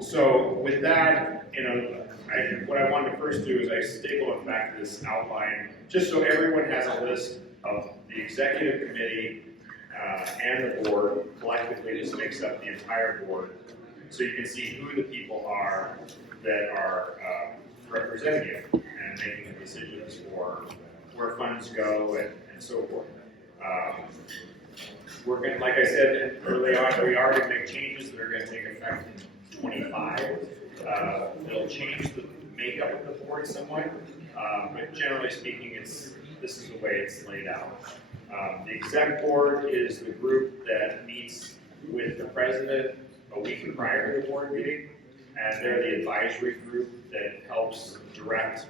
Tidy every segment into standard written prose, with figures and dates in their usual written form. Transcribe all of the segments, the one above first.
So with that, what I wanted to first do is I staple it back to this outline, just so everyone has a list of the executive committee and the board. Collectively, this makes up the entire board. So you can see who the people are that are representing you and making the decisions for where funds go and so forth. We're going to, like I said early on, we are going to make changes that are going to take effect in 25. It'll change the makeup of the board somewhat, but generally speaking, this is the way it's laid out. The exec board is the group that meets with the president a week prior to the board meeting, and they're the advisory group that helps direct,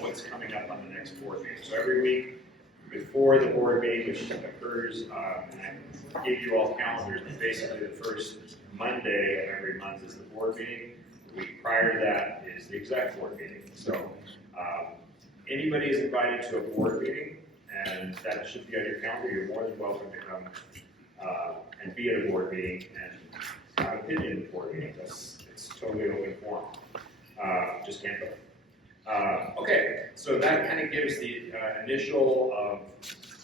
what's coming up on the next board meeting. So every week before the board meeting, which occurs, and I give you all calendars, but basically the first Monday of every month is the board meeting. The week prior to that is the exec board meeting. So anybody is invited to a board meeting, and that should be on your calendar. You're more than welcome to come and be at a board meeting and have an opinion at the board meeting. It's totally open forum. Just can't go. Okay, so that kind of gives the initial of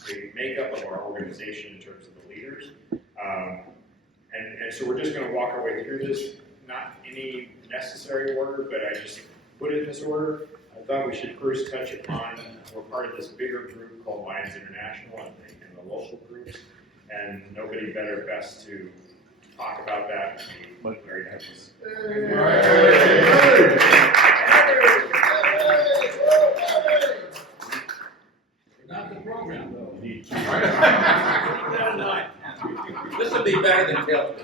the makeup of our organization in terms of the leaders. And so we're just going to walk our way through this, not any necessary order, but I just put it in this order. I thought we should first touch upon, we're part of this bigger group called Lions International and the local groups, and nobody better best to talk about that than me, Larry Douglas. Not the program, though. This will be better than Taylor.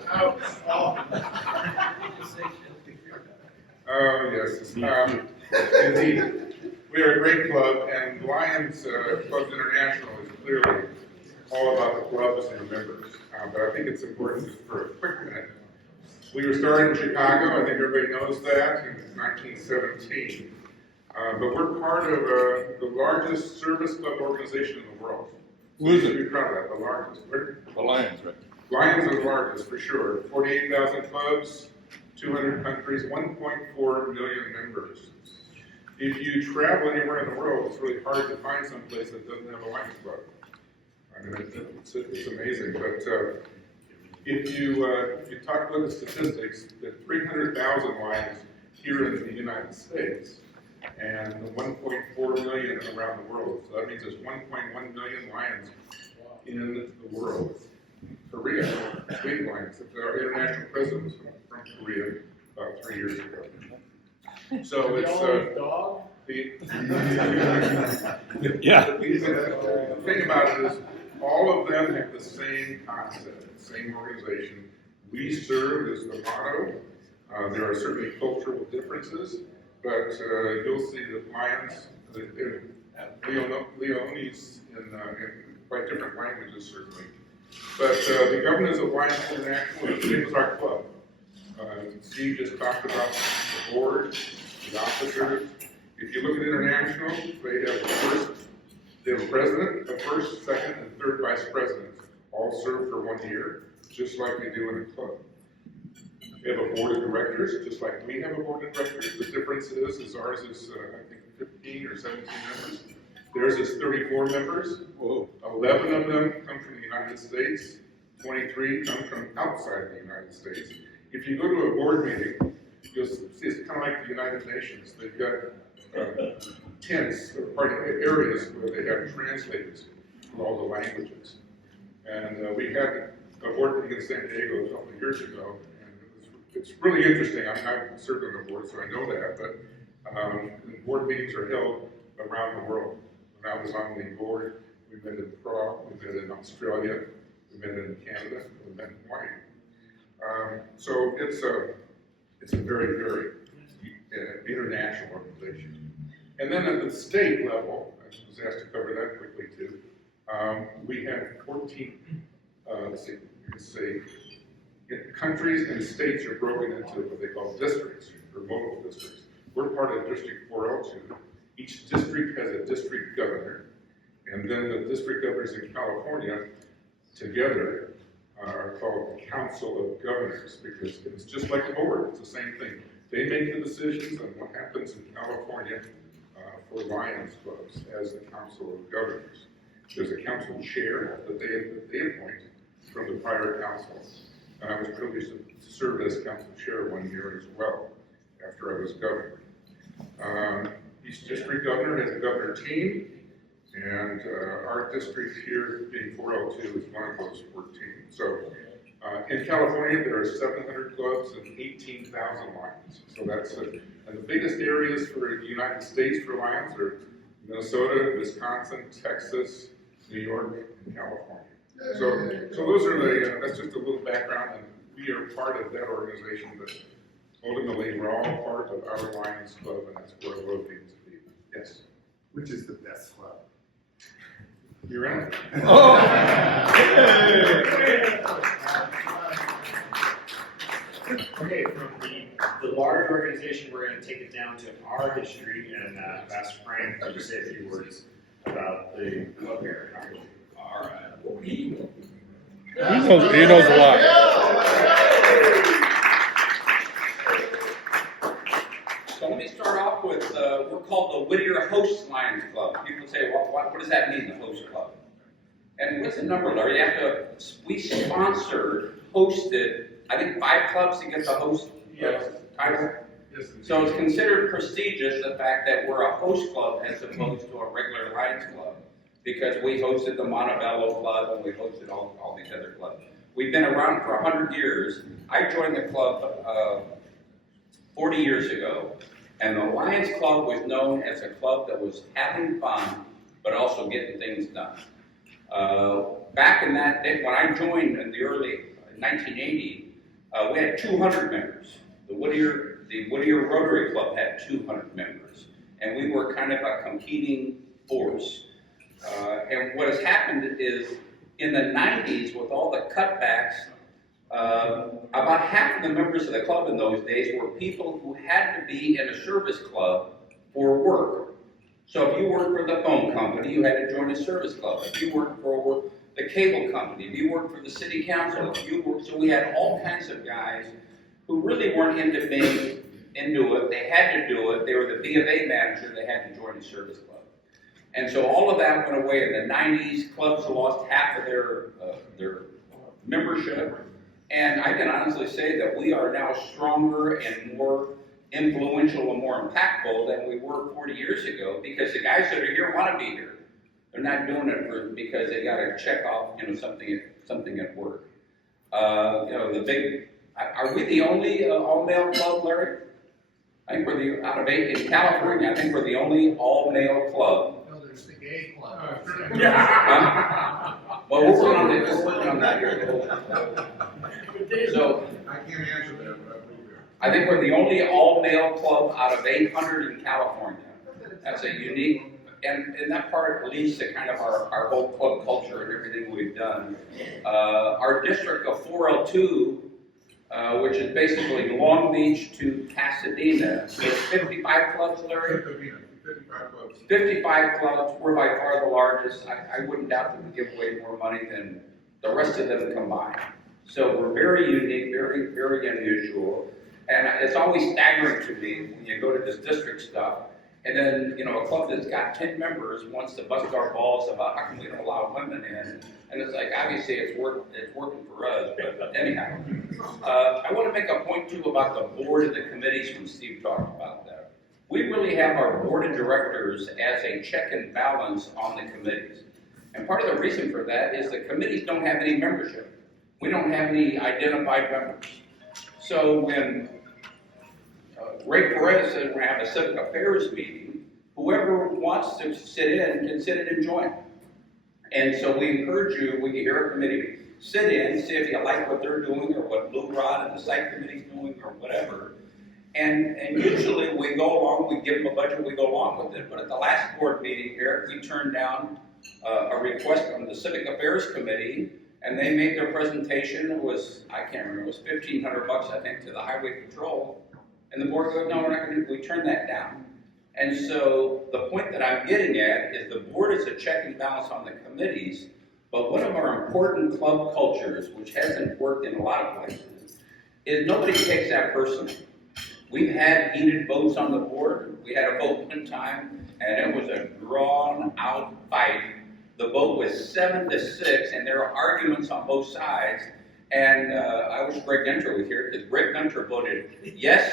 Oh, yes. Indeed. We are a great club, and Lions Clubs International is clearly all about the clubs and the members. But I think it's important just for a quick minute. We were started in Chicago. I think everybody knows that, in 1917. But we're part of the largest service club organization in the world. So you should be proud of that, the largest. The Lions, right? Lions are the largest, for sure. 48,000 clubs, 200 countries, 1.4 million members. If you travel anywhere in the world, it's really hard to find some place that doesn't have a Lions club. I mean, it's amazing. But if you talk about the statistics, there are 300,000 Lions here in the United States, and 1.4 million around the world. So that means there's 1.1 million Lions in the world. Korea, big Lions. Our international president was from Korea about 3 years ago. So it's Yeah. The thing about it is, all of them have the same concept, the same organization. We serve is the motto. There are certainly cultural differences, but you'll see that Lions, Leonis by different languages certainly. But the governance of Lions International is the same as our club. Steve just talked about the board, the officers. If you look at international, they have a president, a first, second, and third vice president, all serve for 1 year, just like we do in a club. They have a board of directors, just like we have a board of directors. The difference is ours is, I think, 15 or 17 members. Theirs is 34 members. Whoa. 11 of them come from the United States. 23 come from outside the United States. If you go to a board meeting, you'll see it's kind of like the United Nations. They've got tents, areas where they have translators for all the languages. And we had a board meeting in San Diego a couple of years ago, and it's really interesting. I've served on the board, so I know that, but board meetings are held around the world. When I was on the board, we met in Prague, we met in Australia, we met in Canada, we met in Hawaii. So it's a very, very international organization. And then at the state level, I was asked to cover that quickly too, we have 14, countries and states are broken into what they call districts, or local districts. We're part of District 402. Each district has a district governor, and then the district governors in California together are called the Council of Governors, because it's just like a board, it's the same thing. They make the decisions on what happens in California for Lions clubs as the Council of Governors. There's a council chair that they appoint from the prior council. And I was privileged to serve as council chair 1 year as well, after I was governor. Each district governor has a governor team, and our district here, being 402, is one of those 14. So in California, there are 700 clubs and 18,000 Lions. So that's and the biggest areas for the United States for Lions are Minnesota, Wisconsin, Texas, New York, and California. So those are the, that's just a little background, and we are part of that organization, but ultimately we're all part of our Lions Club, and that's where we're located to be. Yes? Which is the best club? You're in it. Oh! Okay, from the large organization, we're going to take it down to our history and ask Frank to say a few words about the club here in our history. All right. He He knows a lot. So let me start off with, we're called the Whittier Host Lions Club. People say, what does that mean, the Host Club? And what's the number, Larry? We sponsored, hosted, I think 5 clubs to get the host title. Yes, So it's considered prestigious, the fact that we're a host club as opposed to a regular Lions Club, because we hosted the Montebello Club and we hosted all these other clubs. We've been around for 100 years. I joined the club 40 years ago, and the Lions Club was known as a club that was having fun, but also getting things done. Back in that day, when I joined in the early 1980, we had 200 members. The Whittier Rotary Club had 200 members, and we were kind of a competing force. And what has happened is, in the 90s, with all the cutbacks, about half of the members of the club in those days were people who had to be in a service club for work. So if you worked for the phone company, you had to join a service club. If you worked for the cable company, if you worked for the city council, so we had all kinds of guys who really weren't into being into it. They had to do it. They were the B of A manager. They had to join a service club. And so all of that went away. In the 90s, clubs lost half of their membership. And I can honestly say that we are now stronger and more influential and more impactful than we were 40 years ago, because the guys that are here want to be here. They're not doing it because they got to check off, something at work. Are we the only all-male club, Larry? I think we're out of 8 in California. I think we're the only all-male club. No, there's the gay club. Well, we're working on that here. So I can't answer that, but I believe you. I think we're the only all-male club out of 800 in California. That's a unique, and that part leads to kind of our whole club culture and everything we've done. Our district of 402, which is basically Long Beach to Pasadena, we have 55 clubs, Larry. 55 clubs. 55 clubs. We're by far the largest. I wouldn't doubt that we give away more money than the rest of them combined. So we're very unique, very, very unusual. And it's always staggering to me when you go to this district stuff, and then, a club that's got 10 members wants to bust our balls about how come we don't allow women in. And it's like, obviously it's working for us, but anyhow. I want to make a point too about the board and the committees when Steve talked about that. We really have our board of directors as a check and balance on the committees. And part of the reason for that is the committees don't have any membership. We don't have any identified members. So when Ray Perez said we're going to have a civic affairs meeting, whoever wants to sit in can sit in and join. And so we encourage you, when you hear a committee, sit in, see if you like what they're doing or what Lou Rod and the site committee's doing or whatever. And usually we go along, we give them a budget, we go along with it. But at the last board meeting here, we turned down a request from the Civic Affairs Committee, and they made their presentation. It was, I can't remember, it was $1,500, I think, to the Highway Patrol. And the board goes, no, we're not going to, we turned that down. And so the point that I'm getting at is the board is a check and balance on the committees, But one of our important club cultures, which hasn't worked in a lot of places, is nobody takes that personally. We've had heated votes on the board. We had a vote one time, and it was a drawn-out fight. The vote was 7-6, and there were arguments on both sides. And I wish Greg Gunter was here, because Greg Gunter voted yes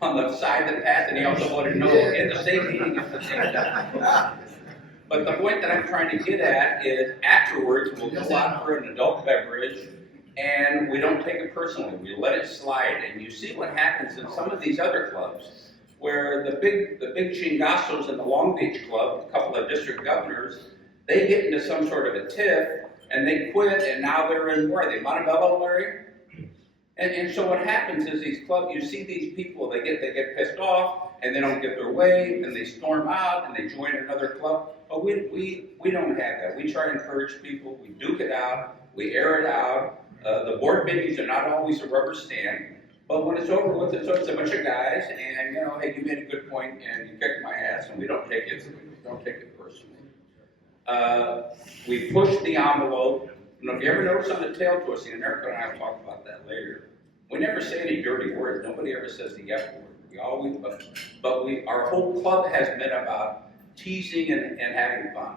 on the side that passed, and he also voted no in the same meeting at the same time. But the point that I'm trying to get at is afterwards, we'll go out for an adult beverage, and we don't take it personally. We let it slide. And you see what happens in some of these other clubs, where the big chingasos in the Long Beach Club, a couple of district governors, they get into some sort of a tiff, and they quit, and now they're in, where are they, Montebello, Larry? And so what happens is these clubs, you see these people, they get pissed off, and they don't get their way, and they storm out, and they join another club. But we don't have that. We try to encourage people. We duke it out. We air it out. The board meetings are not always a rubber stamp. But when it's over with, it's a bunch of guys, and hey, you made a good point, and you kicked my ass, and we don't take it personally. We push the envelope. If you ever notice on the tail twisting, and Erica and I will talk about that later, we never say any dirty words. Nobody ever says the F word. We always, our whole club has been about teasing and having fun.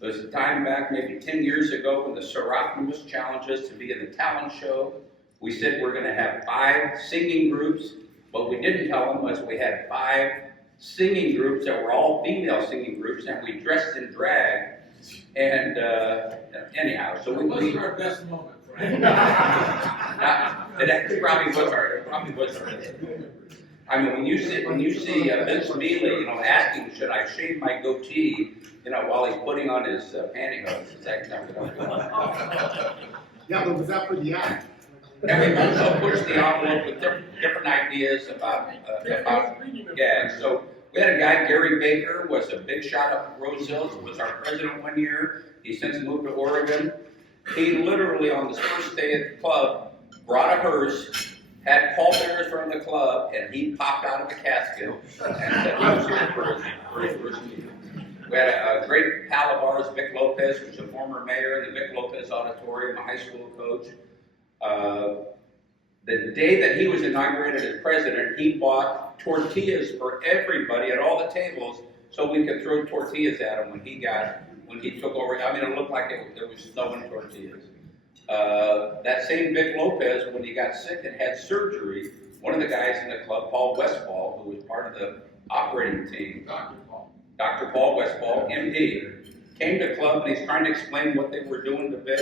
There was a time back, maybe 10 years ago, when the Seraphim challenged us to be in the talent show. We said we're going to have 5 singing groups. What we didn't tell them was we had 5 singing groups that were all female singing groups, and we dressed in drag. And anyhow, so It wasn't our best moment, Frank. It actually probably was our best. I mean, when you see Vince Mealy, asking, should I shave my goatee, while he's putting on his pantyhose, it's actually not. Yeah, but was that for the act? And we also pushed the envelope with different ideas about gags. So we had a guy, Gary Baker, was a big shot up at Rose Hills, was our president one year. He since moved to Oregon. He literally, on the first day at the club, brought a hearse, had pallbearers from the club, and he popped out of the casket and said he was here for his first meeting. We had a great pal of ours, Vic Lopez, who's a former mayor in the Vic Lopez Auditorium, a high school coach. The day that he was inaugurated as president, he bought tortillas for everybody at all the tables so we could throw tortillas at him when he took over. I mean, it looked like it was snowing tortillas. That same Vic Lopez, when he got sick and had surgery, one of the guys in the club, Paul Westfall, who was part of the operating team, Dr. Paul Westfall, MD, came to the club and he's trying to explain what they were doing to Vic.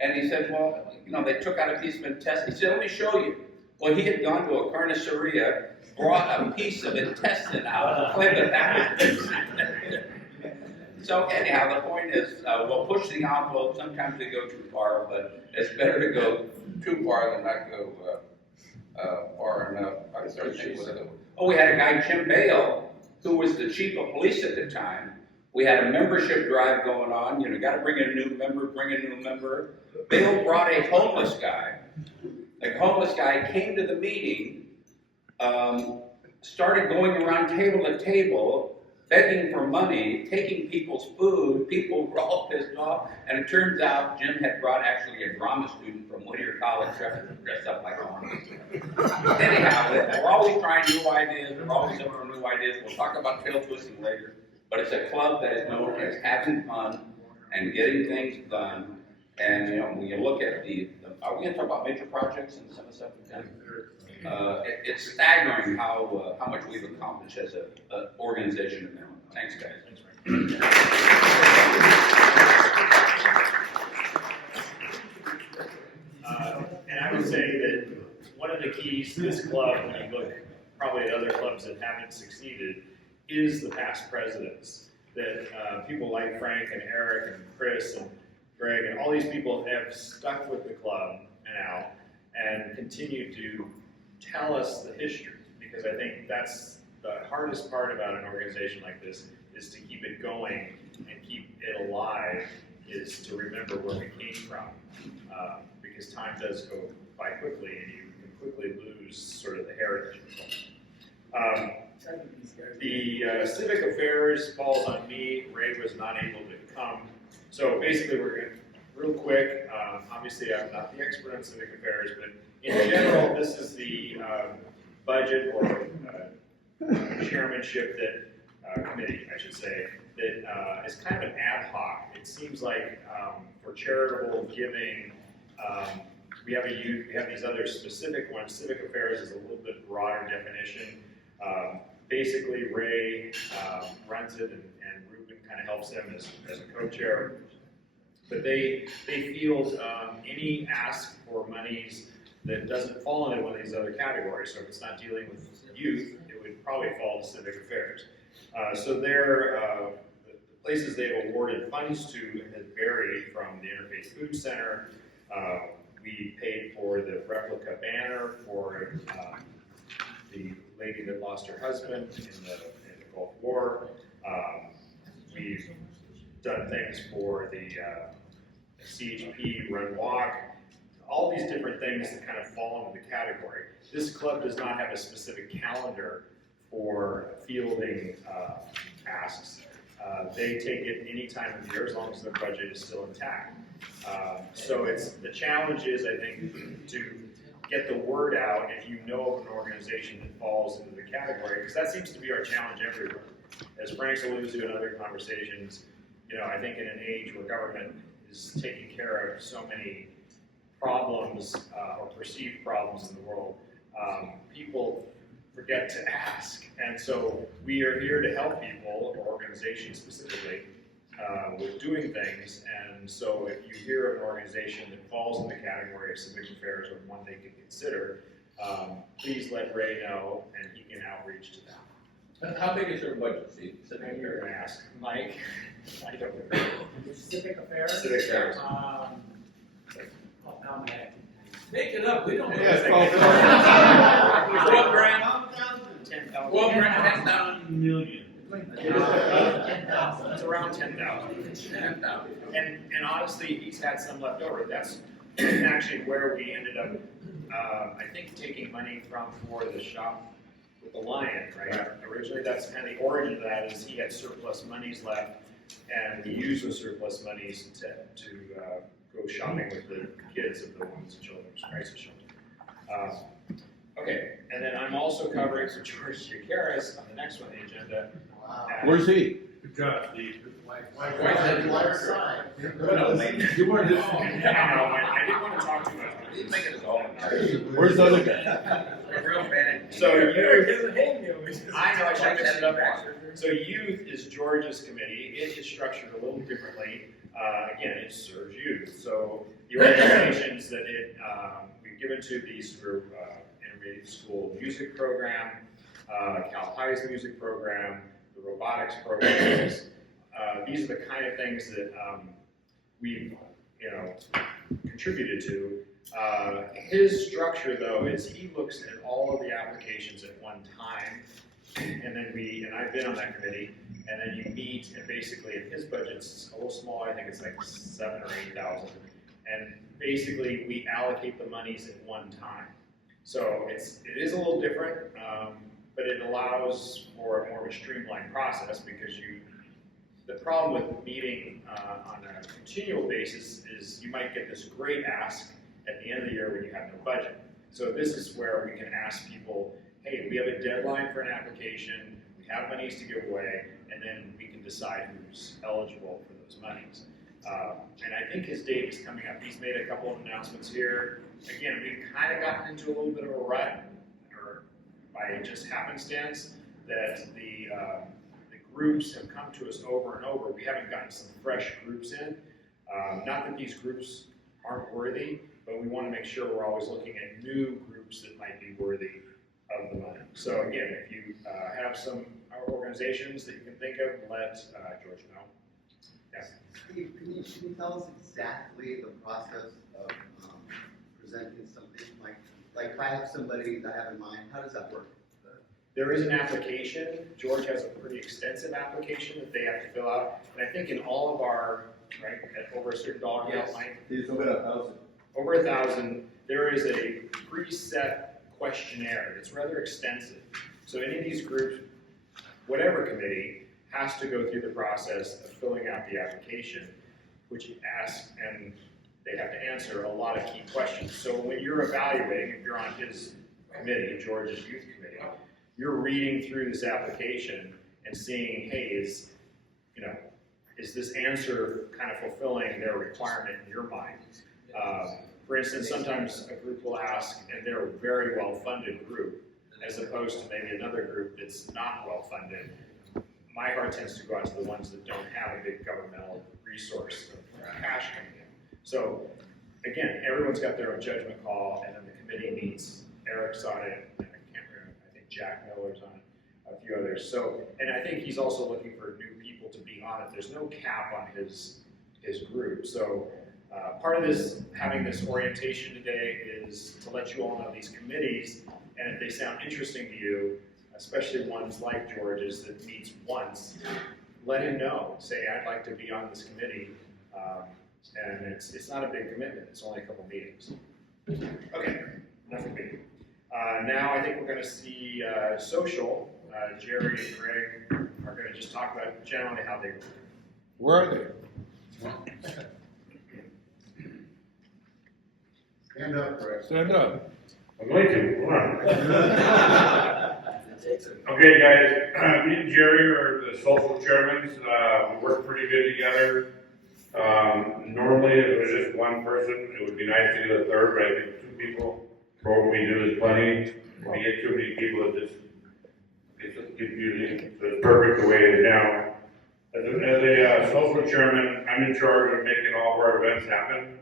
And he said, well, they took out a piece of intestine. He said, let me show you. Well, he had gone to a carniceria, brought a piece of intestine out and claimed that was So anyhow, the point is, we'll push the envelope. Sometimes we go too far, but it's better to go too far than not go far enough. We had a guy, Jim Bale, who was the chief of police at the time. We had a membership drive going on. Got to bring a new member. Bale brought a homeless guy. The homeless guy came to the meeting, started going around table to table, begging for money, taking people's food. People were all pissed off. And it turns out Jim had brought actually a drama student from Whittier College dressed up like a homeless guy. Anyhow, we're always trying new ideas. We're always looking for new ideas. We'll talk about tail twisting later. But it's a club that is known as having fun and getting things done. And when you look at are we going to talk about major projects and some of the stuff we've done? It's staggering how much we've accomplished as an organization in Maryland. Thanks, guys. And I would say that one of the keys to this club, when you look probably at other clubs that haven't succeeded, is the past presidents. That people like Frank and Eric and Chris and Greg and all these people have stuck with the club now and continue to tell us the history, because I think that's the hardest part about an organization like this, is to keep it going and keep it alive, is to remember where we came from, because time does go by quickly and you can quickly lose sort of the heritage of it. The civic affairs falls on me. Ray was not able to come. So basically we're real quick, obviously I'm not the expert on civic affairs, but in general, this is the budget or chairmanship that, committee, I should say, that is kind of an ad hoc. It seems like for charitable giving, we have these other specific ones. Civic affairs is a little bit broader definition. Basically, Ray runs it, and Ruben kind of helps him as a co-chair. But they field any ask for monies that doesn't fall into one of these other categories. So if it's not dealing with youth, it would probably fall to civic affairs. So the places they've awarded funds to has varied from the Interfaith Food Center. We paid for the replica banner for the lady that lost her husband in the Gulf War. We've done things for the CHP Run Walk, all these different things that kind of fall into the category. This club does not have a specific calendar for fielding asks. They take it any time of year as long as their budget is still intact. So the challenge is, I think, to get the word out if you know of an organization that falls into the category, because that seems to be our challenge everywhere. As Frank's alluded to in other conversations, I think in an age where government is taking care of so many problems or perceived problems in the world, people forget to ask. And so we are here to help people, or organizations specifically, with doing things. And so if you hear of an organization that falls in the category of civic affairs or one they could consider, please let Ray know and he can outreach to them. How big is your budget, Steve? And you're going to ask Mike. I don't know. Civic affairs? Civic affairs. Make it up, we don't know. Yeah, $12 12 grand, 10,000. 12 grand, 10,000 million. It's around 10,000. 10,000. And honestly, he's had some left over. That's actually where we ended up, I think, taking money from for the shop with the lion, right? Originally, that's kind of the origin of that, is he had surplus monies left, and we used those surplus monies to go shopping with the kids of the Women's and Children's Crisis Shelter. Okay, and then I'm also covering for George Giacaris on the next one on the agenda. Where's he? Good job, Steve. Why sign? You weren't this. I didn't want to talk too much. He's making us all. Where's the other guy? We're real bad. So youth, I know I should Like mix it up. that. So youth is George's committee. It is structured a little differently. Again, it serves youth. So the organizations that we've given to these group, intermediate school music program, Cal High's music program, the robotics programs. These are the kind of things that we've contributed to. His structure, though, is he looks at all of the applications at one time, and then I've been on that committee, and then you meet, and basically, and his budget's a little smaller, I think it's like 7,000 or 8,000, and basically, we allocate the monies at one time. So it is a little different, but it allows for a more of a streamlined process, because the problem with meeting on a continual basis is you might get this great ask at the end of the year when you have no budget. So this is where we can ask people, hey, we have a deadline for an application, we have monies to give away, and then we can decide who's eligible for those monies. And I think his date is coming up. He's made a couple of announcements here. Again, we've kind of gotten into a little bit of a rut, or by just happenstance, that the groups have come to us over and over. We haven't gotten some fresh groups in. Not that these groups aren't worthy, but we want to make sure we're always looking at new groups that might be worthy of the money. So again, if you have some organizations that you can think of, let George know. Yes. Steve, can you tell us exactly the process of presenting something? Like if I have somebody that I have in mind, how does that work? There is an application. George has a pretty extensive application that they have to fill out. And I think in all of our, right, at over a certain dollar amount, Mike? It's over 1,000. Over 1,000, there is a preset questionnaire. It's rather extensive. So any of these groups, whatever committee, has to go through the process of filling out the application, which asks, and they have to answer a lot of key questions. So when you're evaluating, if you're on his committee, George's youth committee, you're reading through this application and seeing, hey, is this answer kind of fulfilling their requirement in your mind? For instance, sometimes a group will ask, and they're a very well-funded group, as opposed to maybe another group that's not well-funded. My heart tends to go out to the ones that don't have a big governmental resource of cash coming in. So again, everyone's got their own judgment call, and then the committee meets. Eric's on it, and I think Jack Miller's on it, a few others. So, and I think he's also looking for new people to be on it. There's no cap on his group. So part of this, having this orientation today, is to let you all know these committees, and if they sound interesting to you, especially ones like George's that meets once, let him know. Say, I'd like to be on this committee, and it's not a big commitment. It's only a couple meetings. Okay, enough of me. Now I think we're going to see social. Jerry and Greg are going to just talk about generally how they work. Where are they? Stand up, Greg. Stand up. I'm going to, hold on. Okay, guys, me and Jerry are the social chairmen. We work pretty good together. Normally, if it was just one person, it would be nice to get a third, but I think 2 people for what we do is plenty. If we get too many people, it's confusing. So it's perfect the way it is now. As a social chairman, I'm in charge of making all of our events happen.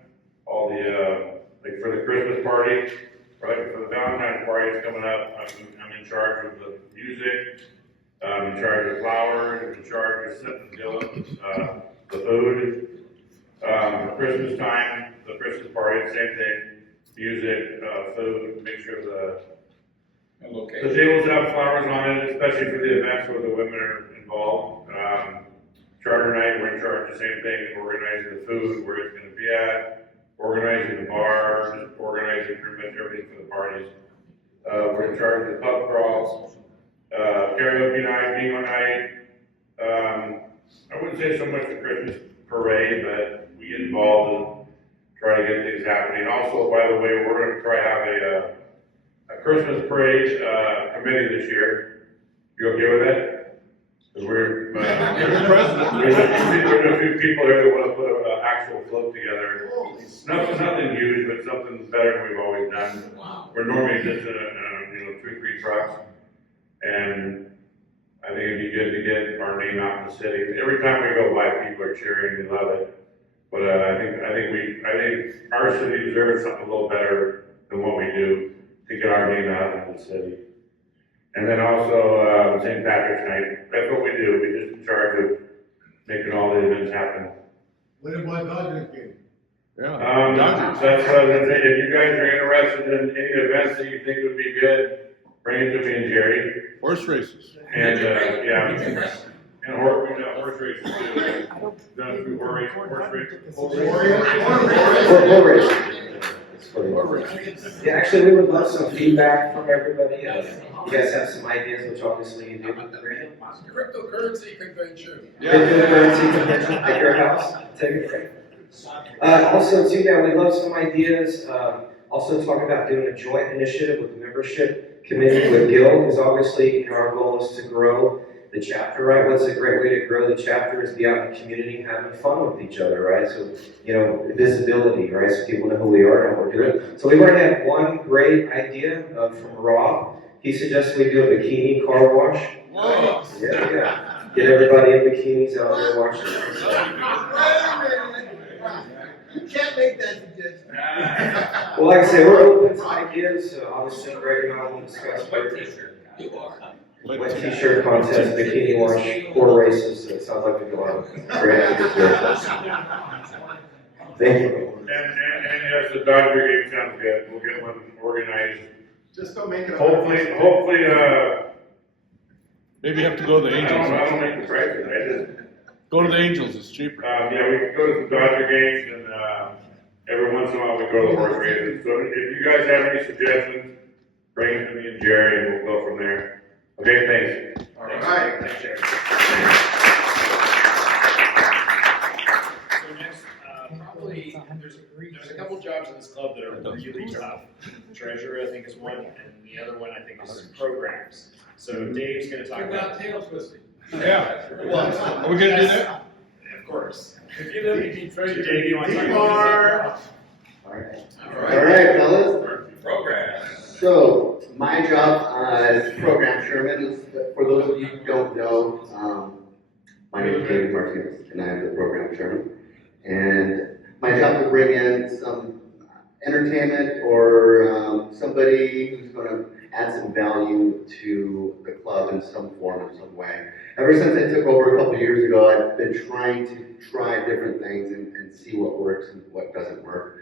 All the, like for the Christmas party, right, for the Valentine's party is coming up, I'm in charge of the music, I'm in charge of flowers, I'm in charge of the food. Christmas time, the Christmas party, same thing, music, food, make sure the tables have flowers on it, especially for the events where the women are involved. Charter night, we're in charge of the same thing, organizing the food, where it's going to be at, organizing the bar, organizing pretty much everything for the parties. We're in charge of the pub crawls, karaoke night, bingo night. I wouldn't say so much the Christmas parade, but we get involved and try to get things happening. Also, by the way, we're going to try to have a Christmas parade committee this year. You okay with that? Because there's a few people here that want to put an actual float together. Nothing huge, but something better than we've always done. We're normally just 2 or 3 trucks, and I think it'd be good to get our name out in the city. Every time we go by, people are cheering. They love it. But I think our city deserves something a little better than what we do to get our name out in the city. And then also St. Patrick's Night. That's what we do. We're just in charge of making all the events happen. What about Dodgers game? Yeah. That's what I was gonna say. If you guys are interested in any events that you think would be good, bring it to me and Jerry. Horse races. And yeah, and horse races too. Done a few horse races. Yeah, actually, we would love some feedback from everybody. You guys have some ideas, which obviously you do. Cryptocurrency convention. Cryptocurrency convention at your house. Take a break. Also, too, yeah, we'd love some ideas. Also, talk about doing a joint initiative with the membership committee with Gil, because obviously, our goal is to grow the chapter, right? What's a great way to grow the chapter is be out in the community having fun with each other, right? So, visibility, right? So people know who we are and what we're doing. So we already have one great idea from Rob. He suggested we do a bikini car wash. Yeah. Get everybody in bikinis out there washing. You can't make that suggestion. Well, like I say, we're open to ideas. Obviously, Greg and I will discuss wet t-shirt contest, bikini wash, core races. So it sounds like we go on great ideas. Thank you. And yes, the Dodger game sounds good. We'll get one organized. Just don't make it. Hopefully, Maybe you have to go to the I Angels. don't make the prices. I just, Go to the Angels, it's cheaper. yeah, we can go to the Dodger games, and every once in a while we go to the horse races. So if you guys have any suggestions, bring it to me and Jerry, and we'll go from there. Okay, thanks. All right. Thanks, Jerry. So next, probably, there's and the other one I think is programs. So Dave's gonna talk What about. about tail twisting? Yeah. Well, Are we gonna do that? Of course. If you let me be So trained. Dave, you want to talk about? All right, fellas. Program. So, my job as program chairman is, for those of you who don't know, my name is David Martinez, and I am the program chairman. And my job is to bring in some entertainment or somebody who's going to add some value to the club in some form, in some way. Ever since I took over a couple years ago, I've been trying to try different things and see what works and what doesn't work.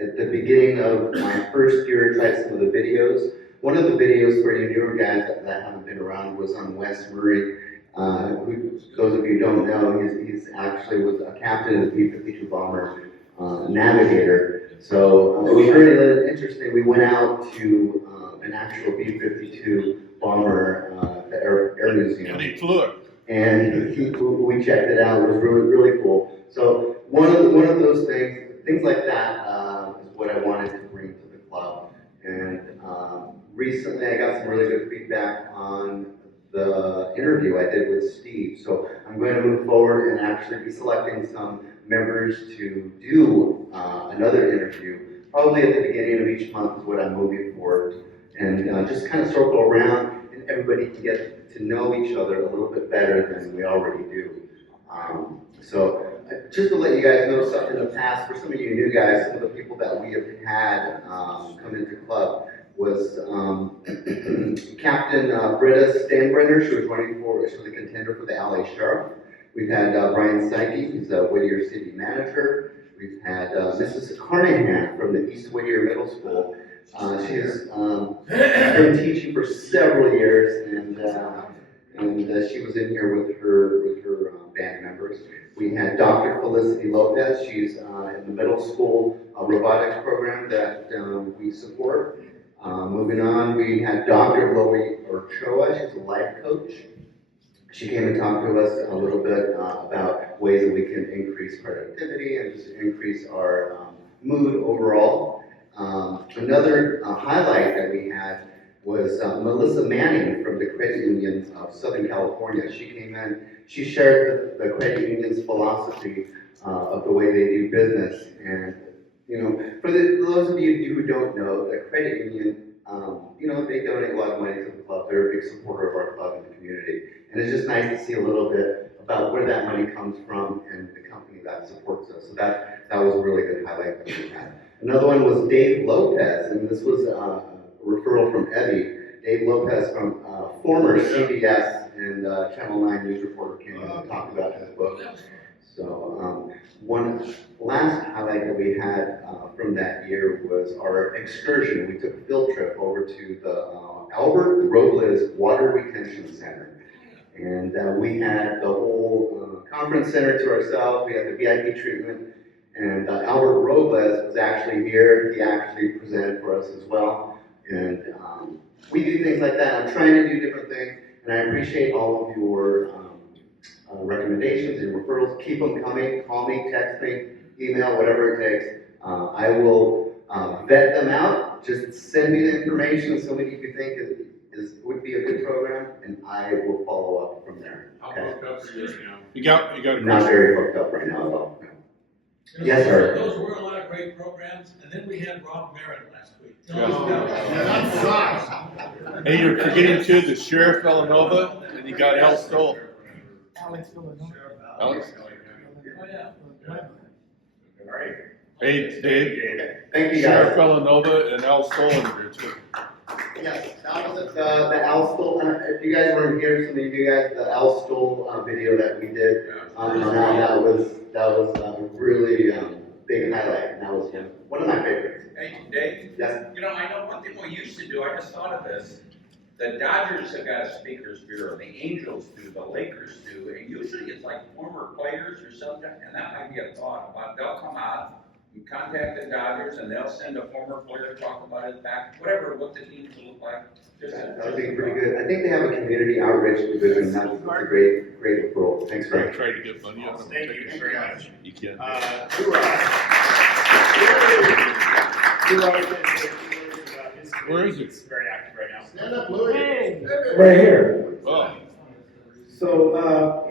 At the beginning of my first year, I tried some of the videos. One of the videos for you newer guys that haven't been around was on Wes Murray. Who, those of you who don't know, he's actually was a captain of the B-52 bomber navigator. So it was really interesting. We went out to an actual B-52 bomber, the Air Museum. And he flew it. And we checked it out. It was really, really cool. So one of those things like that is what I wanted to bring to the club. And recently, I got some really good feedback on the interview I did with Steve. So I'm going to move forward and actually be selecting some members to do another interview. Probably at the beginning of each month is what I'm moving forward, and just kind of circle around, and everybody can get to know each other a little bit better than we already do. So just to let you guys know something in the past, for some of you new guys, some of the people that we have had come into club was Captain Britta Stanbrenner. She was she was a contender for the LA Sheriff. We've had Brian Psyche, who's a Whittier City Manager. We've had Mrs. Carnahan from the East Whittier Middle School. She's been teaching for several years, and she was in here with her band members. We had Dr. Felicity Lopez. She's in the middle school robotics program that we support. Moving on, we had Dr. Chloe Ochoa. She's a life coach. She came and talked to us a little bit about ways that we can increase productivity and just increase our mood overall. Another highlight that we had was Melissa Manning from the Credit Union of Southern California. She came in, she shared the credit union's philosophy of the way they do business. And, you know, for those of you who don't know, the credit union, you know, they donate a lot of money to the club. They're a big supporter of our club and the community. And it's just nice to see a little bit about where that money comes from and the company that supports us. So that was a really good highlight that we had. Another one was Dave Lopez, and this was a referral from Evie. Dave Lopez from former CBS and Channel 9 news reporter came in and talked about his book. So one last highlight that we had from that year was our excursion. We took a field trip over to the Albert Robles Water Retention Center. And we had the whole conference center to ourselves. We had the VIP treatment. And Albert Robles was actually here. He actually presented for us as well. And we do things like that. I'm trying to do different things. And I appreciate all of your recommendations and referrals. Keep them coming. Call me, text me, email, whatever it takes. I will vet them out. Just send me the information, somebody you think would be a good program, and I will follow up from there. How Okay? hooked up are you now? You got a Not question? very hooked up right now at all. You know, Yes, sir. Those were a lot of great programs, and then we had Rob Merritt last week. Yeah. that sucks. Hey, you're forgetting too, the Sheriff Villanova, and you got Al Stoll. Alex Villanova. Alex? Oh, yeah. All right. Hey, Dave, Thank you, Sheriff guys. Villanova and Al Stoll in here too. Yes, that was the Al Stoll. If you guys weren't here, some of you guys, the Al Stoll video that we did, that was a really big highlight, and that was one of my favorites. Hey, Dave? Yes. You know, I know one thing we used to do, I just thought of this. The Dodgers have got a speakers bureau, the Angels do, the Lakers do, and usually it's like former players or something, and that might be a thought about, they'll come out, and contact the Dodgers, and they'll send a former player to talk about his back, whatever, what the teams will look like. Just That would be pretty good. I think they have a community outreach division. That's a great referral. Thanks, Try Frank. to get money out of Thank you very much. You can. Who else can say a few words about his Where is it? It's very active right now. Stand up, Louis. Right here. Oh, So,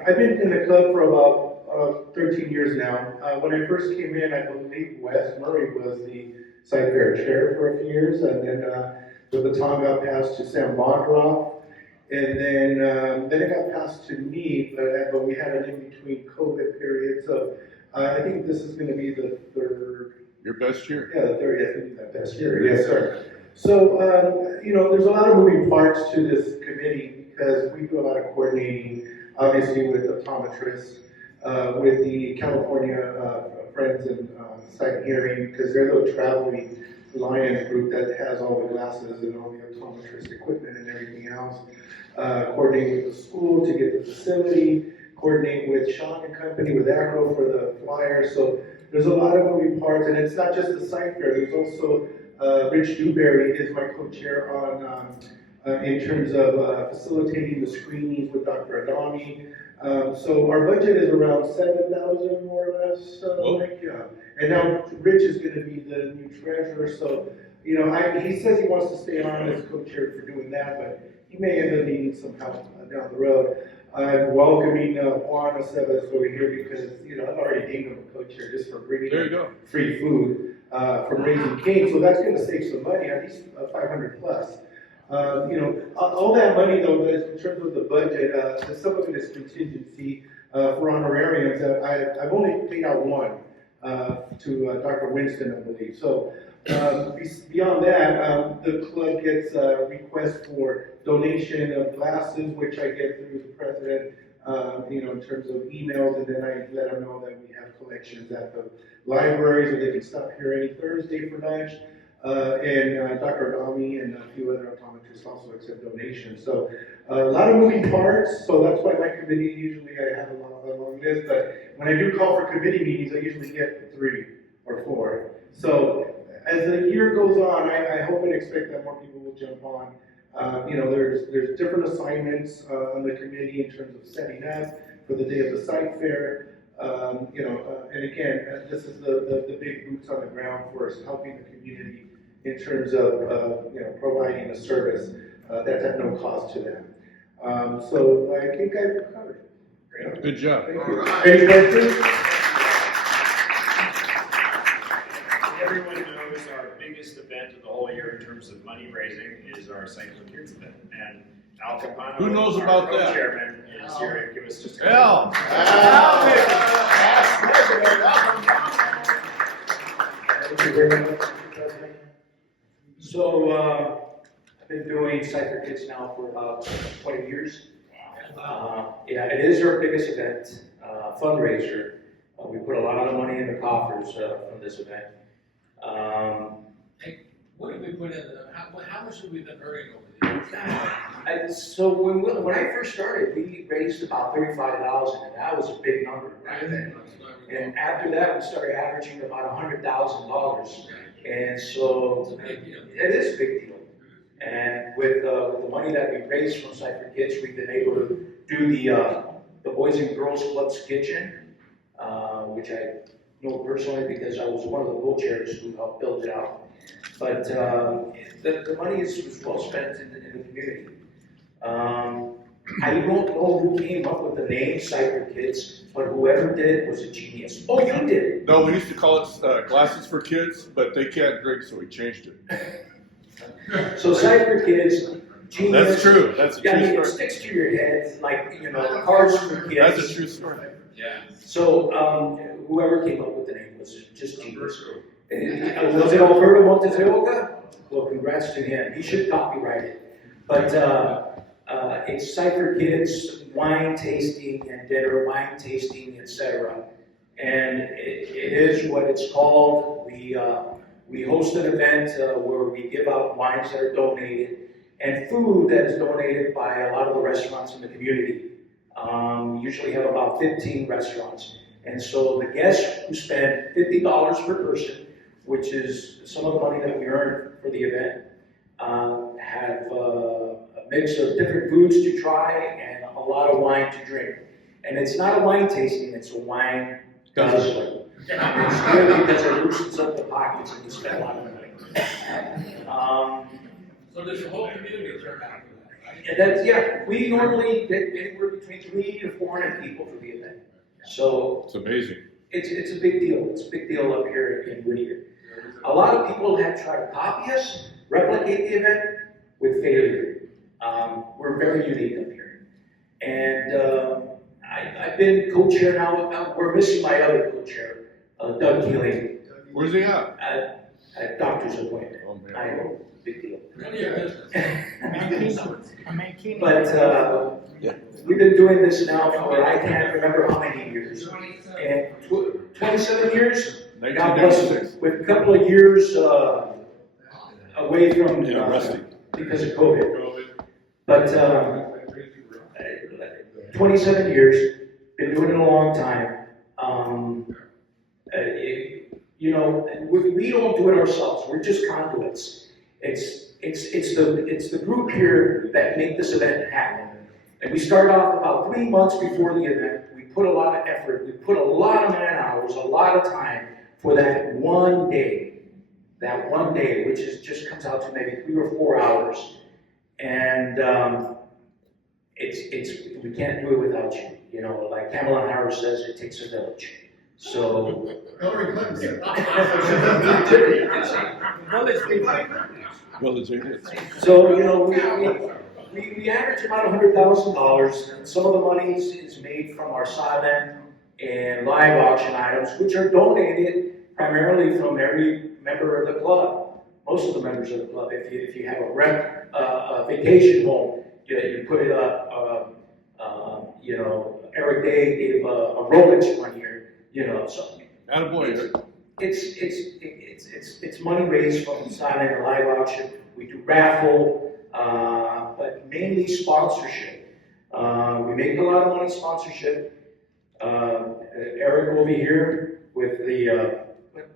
I've been in the club for about 13 years now. When I first came in, I believe Wes Murray was the site fair chair for a few years, and then the baton got passed to Sam Bondroff, and then it got passed to me, but we had an in-between COVID period, so I think this is gonna be the third. your best year. Yeah, the third, yes, I think that best year, yes, sir. So, there's a lot of moving parts to this committee because we do a lot of coordinating, obviously with optometrists, with the California Friends and Sight Hearing, because they're the traveling Lions group that has all the glasses and all the optometrist equipment and everything else. Coordinate with the school to get the facility, coordinate with Sean and Company, with Agro for the flyers. So there's a lot of moving parts, and it's not just the site fair. There's also Rich Dewberry is my co-chair on in terms of facilitating the screenings with Dr. Adami. So our budget is around 7,000 more or less. Yeah. And now Rich is going to be the new treasurer. So he says he wants to stay on as co-chair for doing that, but he may end up needing some help down the road. I'm welcoming Juan Aceves over here because, I've already named him a co-chair just for bringing There you go. free food from Raising Cane's. So that's going to save some money, at least 500 plus. All that money though, in terms of the budget, some of it is contingency for honorariums. I've only paid out one to Dr. Winston, I believe. So beyond that, the club gets requests for donation of glasses, which I get through the president, in terms of emails, and then I let them know that we have collections at the libraries, or they can stop here any Thursday for lunch. And Dr. Adami and a few other optometrists also accept donations. So a lot of moving parts, so that's why my committee, usually I have a long list, but when I do call for committee meetings, I usually get 3 or 4. So as the year goes on, I hope and expect that more people will jump on. There's different assignments on the committee in terms of setting up for the day of the site fair. And again, this is the big boots on the ground for us, helping the community in terms of providing a service that's at no cost to them. So I think I've covered it. Good job. Thank you. Any questions? Everyone knows our biggest event of the whole year in terms of money raising is our Cycle for Kids event. And Al Capano, Who knows our about that? co-chairman, is here to give us just a Al. Thank you very much. So, I've been doing Sight for Kids now for about 20 years. Yeah, it is our biggest event, fundraiser. We put a lot of money in the coffers from this event. What did we put in, how much have we been earning over the years? So when I first started, we raised about $35,000, and that was a big number back then. And after that, we started averaging about $100,000. And so it is a big deal. And with the money that we raised from Sight for Kids, we've been able to do the Boys and Girls Club's kitchen, which I know personally because I was one of the co-chairs who helped build it out. But the money was well spent in the community. I don't know who came up with the name Sight for Kids, but whoever did was a genius. Oh, you did? No, we used to call it Glasses for Kids, but they can't drink, so we changed it. So Sight for Kids, genius. That's true. That's a true It story. sticks to your head, like, Cards for Kids. That's a true story. Yeah. So whoever came up with the name was just genius. Was it Alberto Montes de Oca? Well, congrats to him. He should copyright it. But it's Sight for Kids, wine tasting and dinner, wine tasting, etc. And it is what it's called. We host an event where we give out wines that are donated and food that is donated by a lot of the restaurants in the community. We usually have about 15 restaurants. And so the guests who spend $50 per person, which is some of the money that we earn for the event, have a mix of different foods to try and a lot of wine to drink. And it's not a wine tasting, it's a wine guzzling. It's good because it loosens up the pockets and you spend a lot of money. So there's a whole community turned out for that, right? And that's, yeah, we normally get anywhere between 300 to 400 people for the event. So It's amazing. it's a big deal. It's a big deal up here in Whittier. A lot of people have tried to copy us, replicate the event with failure. We're very unique up here. And I've been co-chair now. We're missing my other co-chair, Doug Keeling, Where's he at? at doctor's appointment. Oh, man. I know, big deal. None of your business. But we've been doing this now for I can't remember how many years. And 27 years? God bless us. 1996. With a couple of years away from Yeah, rusty. because of COVID. But 27 years, been doing it a long time. You know, we don't do it ourselves. We're just conduits. It's the group here that make this event happen. And we start off about 3 months before the event. We put a lot of effort. We put a lot of man hours, a lot of time for that one day. That one day, which just comes out to maybe 3 or 4 hours. And we can't do it without you. You know, like Kamala Harris says, it takes a village. So. Hillary Clinton. Well, it's it. So, you know, we average about $100,000, and some of the money is made from our silent and live auction items, which are donated primarily from every member of the club. Most of the members of the club. If you have a vacation home, you put it up. You know, Eric Day gave a Rolex one year. You know, so Attaboy. it's money raised from silent and live auction. We do raffle, but mainly sponsorship. We make a lot of money sponsorship. Eric will be here with the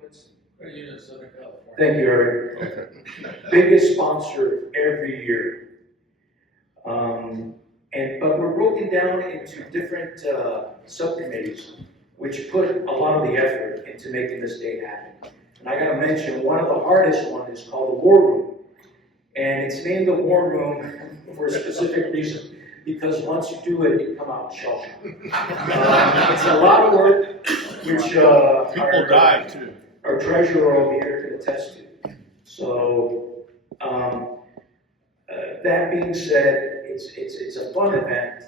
what's Union of Southern California. thank you, Eric. Biggest sponsor every year. But we're broken down into different subcommittees, which put a lot of the effort into making this day happen. And I gotta mention, one of the hardest ones is called the War Room. And it's named the War Room for a specific reason, because once you do it, you come out shell-shocked. It's a lot of work, which People die too. our treasurer over here can attest to. So, that being said, it's a fun event.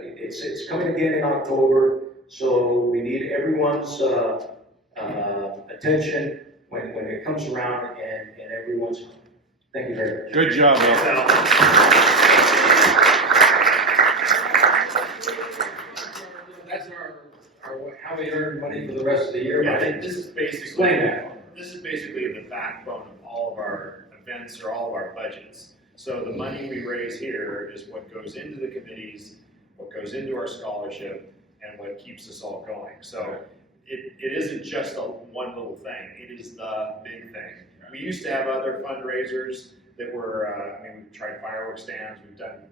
It's coming again in October, so we need everyone's attention when it comes around and everyone's. Thank you very much. Good job, man. That's our how we earn money for the rest of the year. Yeah, I think this is basically, explain that. this is basically the backbone of all of our events or all of our budgets. So the money we raise here is what goes into the committees, what goes into our scholarship, and what keeps us all going. So it isn't just one little thing, it is the big thing. We used to have other fundraisers that were, we've tried fireworks stands, we've done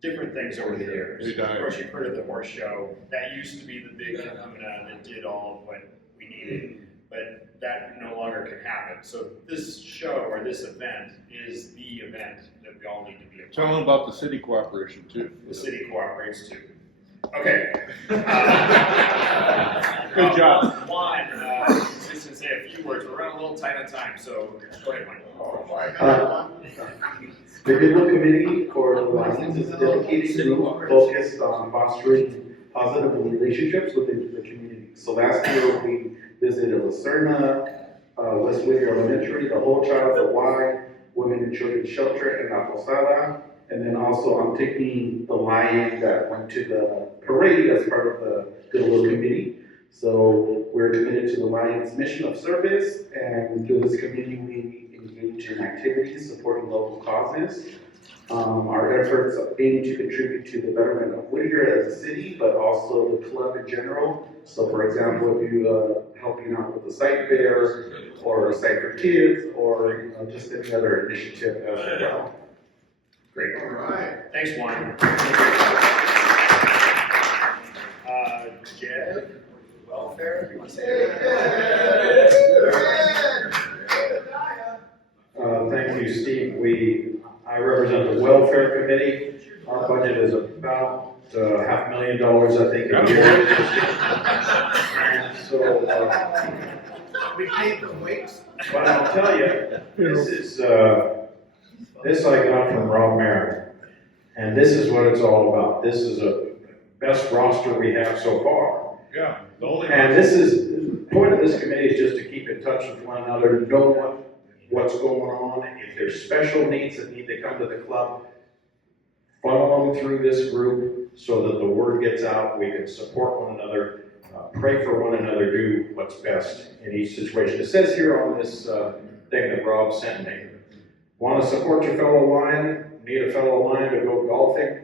different things over the years. We died. Of course, you've heard of the horse show. That used to be the big kahuna that did all of what we needed, but that no longer can happen. So this show or this event is the event that we all need to be a part of. Tell them about the city cooperation too. The city cooperates too. Okay. Good job. Juan, just to say a few words. We're running a little tight on time, so go ahead, Juan. The Goodwill Committee for the license is dedicated to focus on fostering positive relationships within the community. So last year we visited Lucerna, West Whittier Elementary, the Whole Child, the Y, Women and Children's Shelter, and La Posada. And then also I'm taking the lion that went to the parade as part of the Goodwill Committee. So we're committed to the Lion's mission of service, and through this committee we engage in activities supporting local causes. Our efforts aim to contribute to the betterment of Whittier as a city, but also the club in general. So for example, if you helping out with the site fair, or a site for kids, or just any other initiative as well. Great. All right. Thanks, Juan. Jed, welfare, you want to say anything? Thank you, Steve. I represent the welfare committee. Our budget is about $500,000, I think, a year. So, We paid for weights. but I'll tell you, this I got from Rob Mayer, and this is what it's all about. This is the best roster we have so far. Yeah, the only. And the point of this committee is just to keep in touch with one another, know what's going on. If there's special needs that need to come to the club, funnel them through this group so that the word gets out. We can support one another, pray for one another, do what's best in each situation. It says here on this thing that Rob sent me, want to support your fellow Lion, need a fellow Lion to go golfing,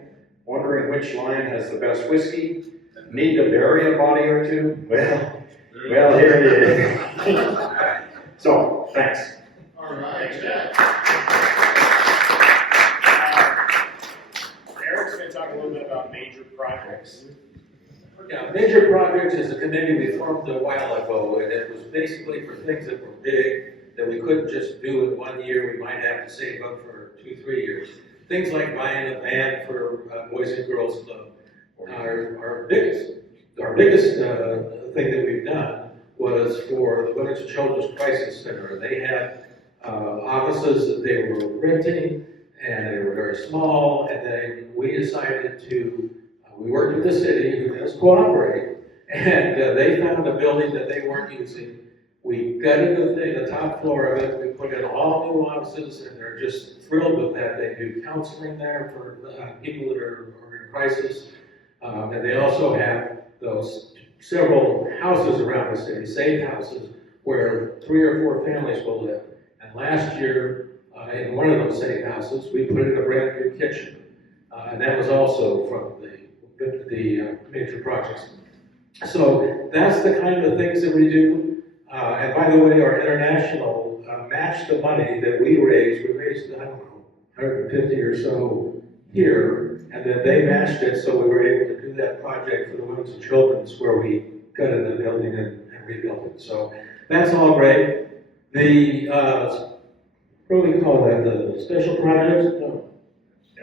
wondering which Lion has the best whiskey, need to bury a body or two? Well, here it is. So, thanks. All right. Eric's going to talk a little bit about major projects. Yeah, major projects is a committee we formed a while ago, and it was basically for things that were big, that we couldn't just do in 1 year, we might have to save up for 2-3 years. Things like buying a van for Boys and Girls Club. Our biggest thing that we've done was for the Women's and Children's Crisis Center. They had offices that they were renting, and they were very small, and then we decided to, we worked with the city, who does cooperate, and they found a building that they weren't using. We gutted the top floor of it, we put in all new offices, and they're just thrilled with that. They do counseling there for people that are in crisis, and they also have those several houses around the city, safe houses, where 3 or 4 families will live. And last year, in one of those safe houses, we put in a brand new kitchen, and that was also from the major projects. So that's the kind of things that we do. And by the way, our international matched the money that we raised, I don't know, 150 or so here, and then they matched it, so we were able to do that project for the Women's and Children's, where we gutted the building and rebuilt it. So that's all great. The, what do we call that, the special projects? No.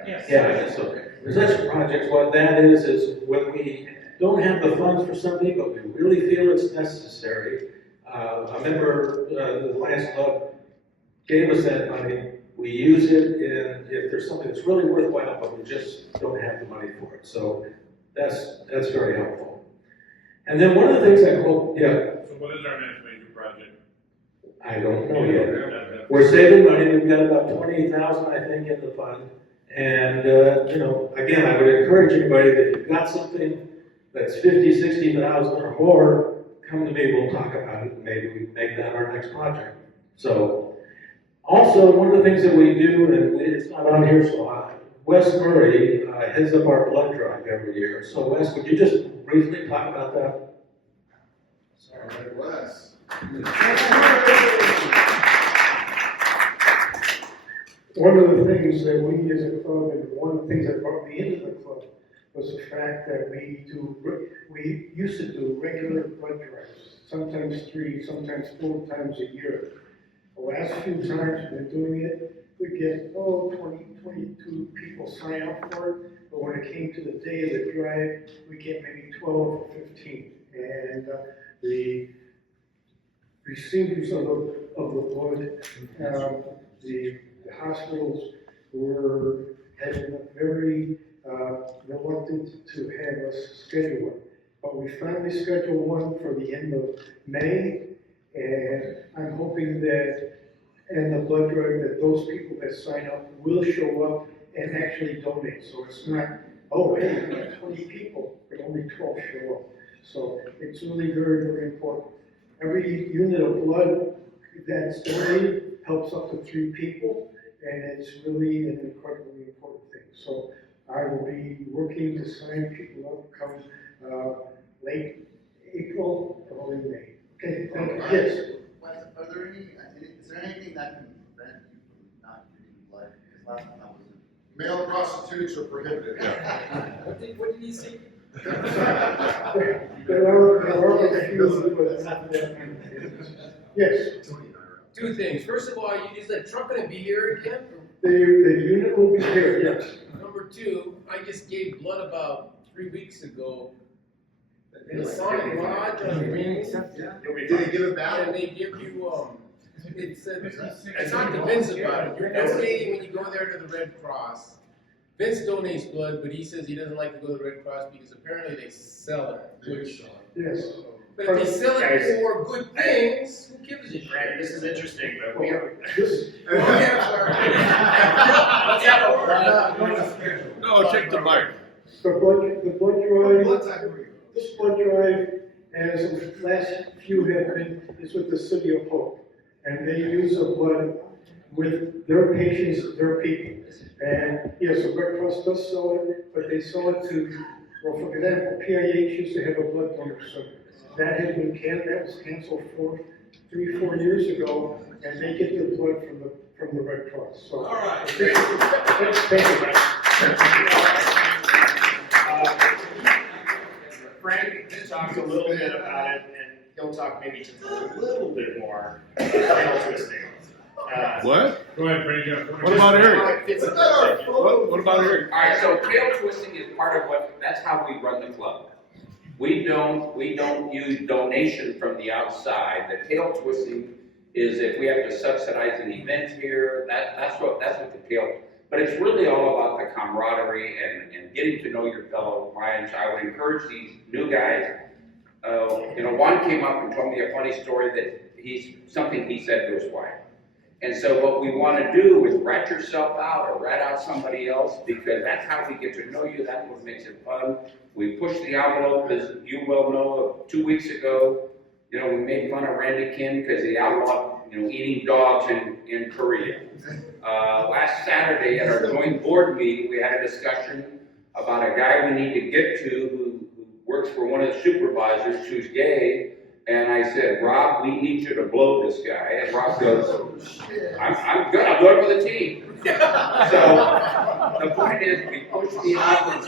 Yes. Yeah, that's okay. The special projects, what that is when we don't have the funds for something, but we really feel it's necessary. I remember the Lions Club gave us that money. We use it if there's something that's really worthwhile, but we just don't have the money for it. So that's very helpful. And then one of the things I hope, yeah. So what is our next major project? I don't know yet. We're saving money. We've got about $28,000, I think, in the fund. And again, I would encourage anybody that if you've got something that's $50,000, $60,000 or more, come to me, we'll talk about it, and maybe we can make that our next project. So, also, one of the things that we do, and it's not on here so high, Wes Murray heads up our blood drive every year. So, Wes, would you just briefly talk about that? Sorry, Wes. One of the things that we as a club, and one of the things that brought me into the club, was the fact that we used to do regular blood drives, sometimes 3, sometimes 4 times a year. The last few times we've been doing it, we get, 20, 22 people sign up for it, but when it came to the day of the drive, we get maybe 12 or 15. And the receivers of the blood, the hospitals had been very reluctant to have us schedule it. But we finally scheduled one for the end of May, and I'm hoping that in the blood drive that those people that sign up will show up and actually donate. So it's not, hey, we got 20 people, but only 12 show up. So it's really very, very important. Every unit of blood that's donated helps up to 3 people, and it's really an incredibly important thing. So I will be working to sign people up come late April, early May. Okay, thank you. Yes. Are there is there anything that can prevent you from not giving blood? Because last time I was Male prostitutes are prohibited. What did he say? There are a few, but not that many. Yes. Two things. First of all, is that truck gonna be here again? The unit will be here, yes. Number two, I just gave blood about 3 weeks ago in the Sonic Lodge on the Green. Did they give it back? And they give you, it's not to Vince about it. You're donating when you go there to the Red Cross. Vince donates blood, but he says he doesn't like to go to the Red Cross because apparently they sell it. Which, Yes. but if they sell it for good things, who gives a shit? Randy, this is interesting, but we are. No, take the mic. The blood drive, this blood drive, as the last few have been, is with the City of Hope. And they use the blood with their patients, their people. And yes, the Red Cross does sell it, but they sell it to, well, for example, PIH used to have a blood donor center. That has been that was canceled 3, 4 years ago, and they get their blood from the Red Cross. So, all right. Thank you. Frank talked a little bit about it, and he'll talk maybe just a little bit more about tail twisting. What? Go ahead, Frank. What about Eric? What about Eric? All right, so tail twisting is part of that's how we run the club. We don't use donation from the outside. The tail twisting is if we have to subsidize an event here, that's what the tail, but it's really all about the camaraderie and getting to know your fellow clients. I would encourage these new guys. Juan came up and told me a funny story that something he said to his wife. And so what we want to do is rat yourself out or rat out somebody else, because that's how we get to know you. That's what makes it fun. We push the envelope, as you well know, 2 weeks ago, we made fun of Randy Kim because he outlawed, eating dogs in Korea. Last Saturday at our joint board meeting, we had a discussion about a guy we need to get to who works for one of the supervisors who's gay. And I said, Rob, we need you to blow this guy. And Rob goes, I'm good, I'll do it for the team. So the point is, we push the envelope.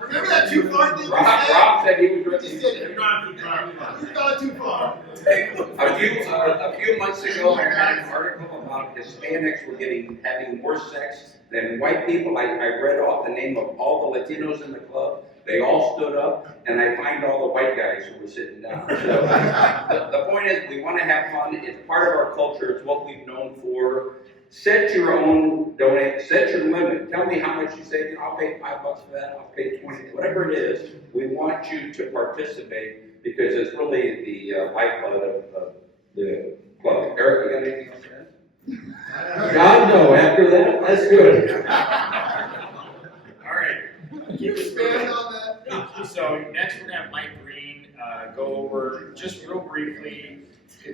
Remember that too far thing? Rob said he was ready. You've gone too far. A few months ago, I read an article about Hispanics were having more sex than white people. I read off the name of all the Latinos in the club. They all stood up, and I find all the white guys who were sitting down. So the point is, we want to have fun. It's part of our culture. It's what we've known for. Set your own set your limit. Tell me how much you say. I'll pay $5 for that. I'll pay 20. Whatever it is, we want you to participate because it's really the lifeblood of the club. Eric, you got anything else to add? God, no. After that, that's good. All right. Keep it moving on that. So next we're gonna have Mike Green go over just real briefly,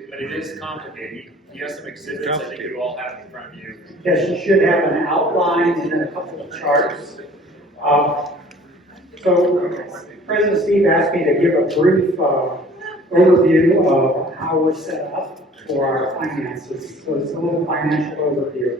but it is complicated. He has some exhibits I think you all have in front of you. Yes, you should have an outline and then a couple of charts. So President Steve asked me to give a brief overview of how we're set up for our finances. So it's a little financial overview.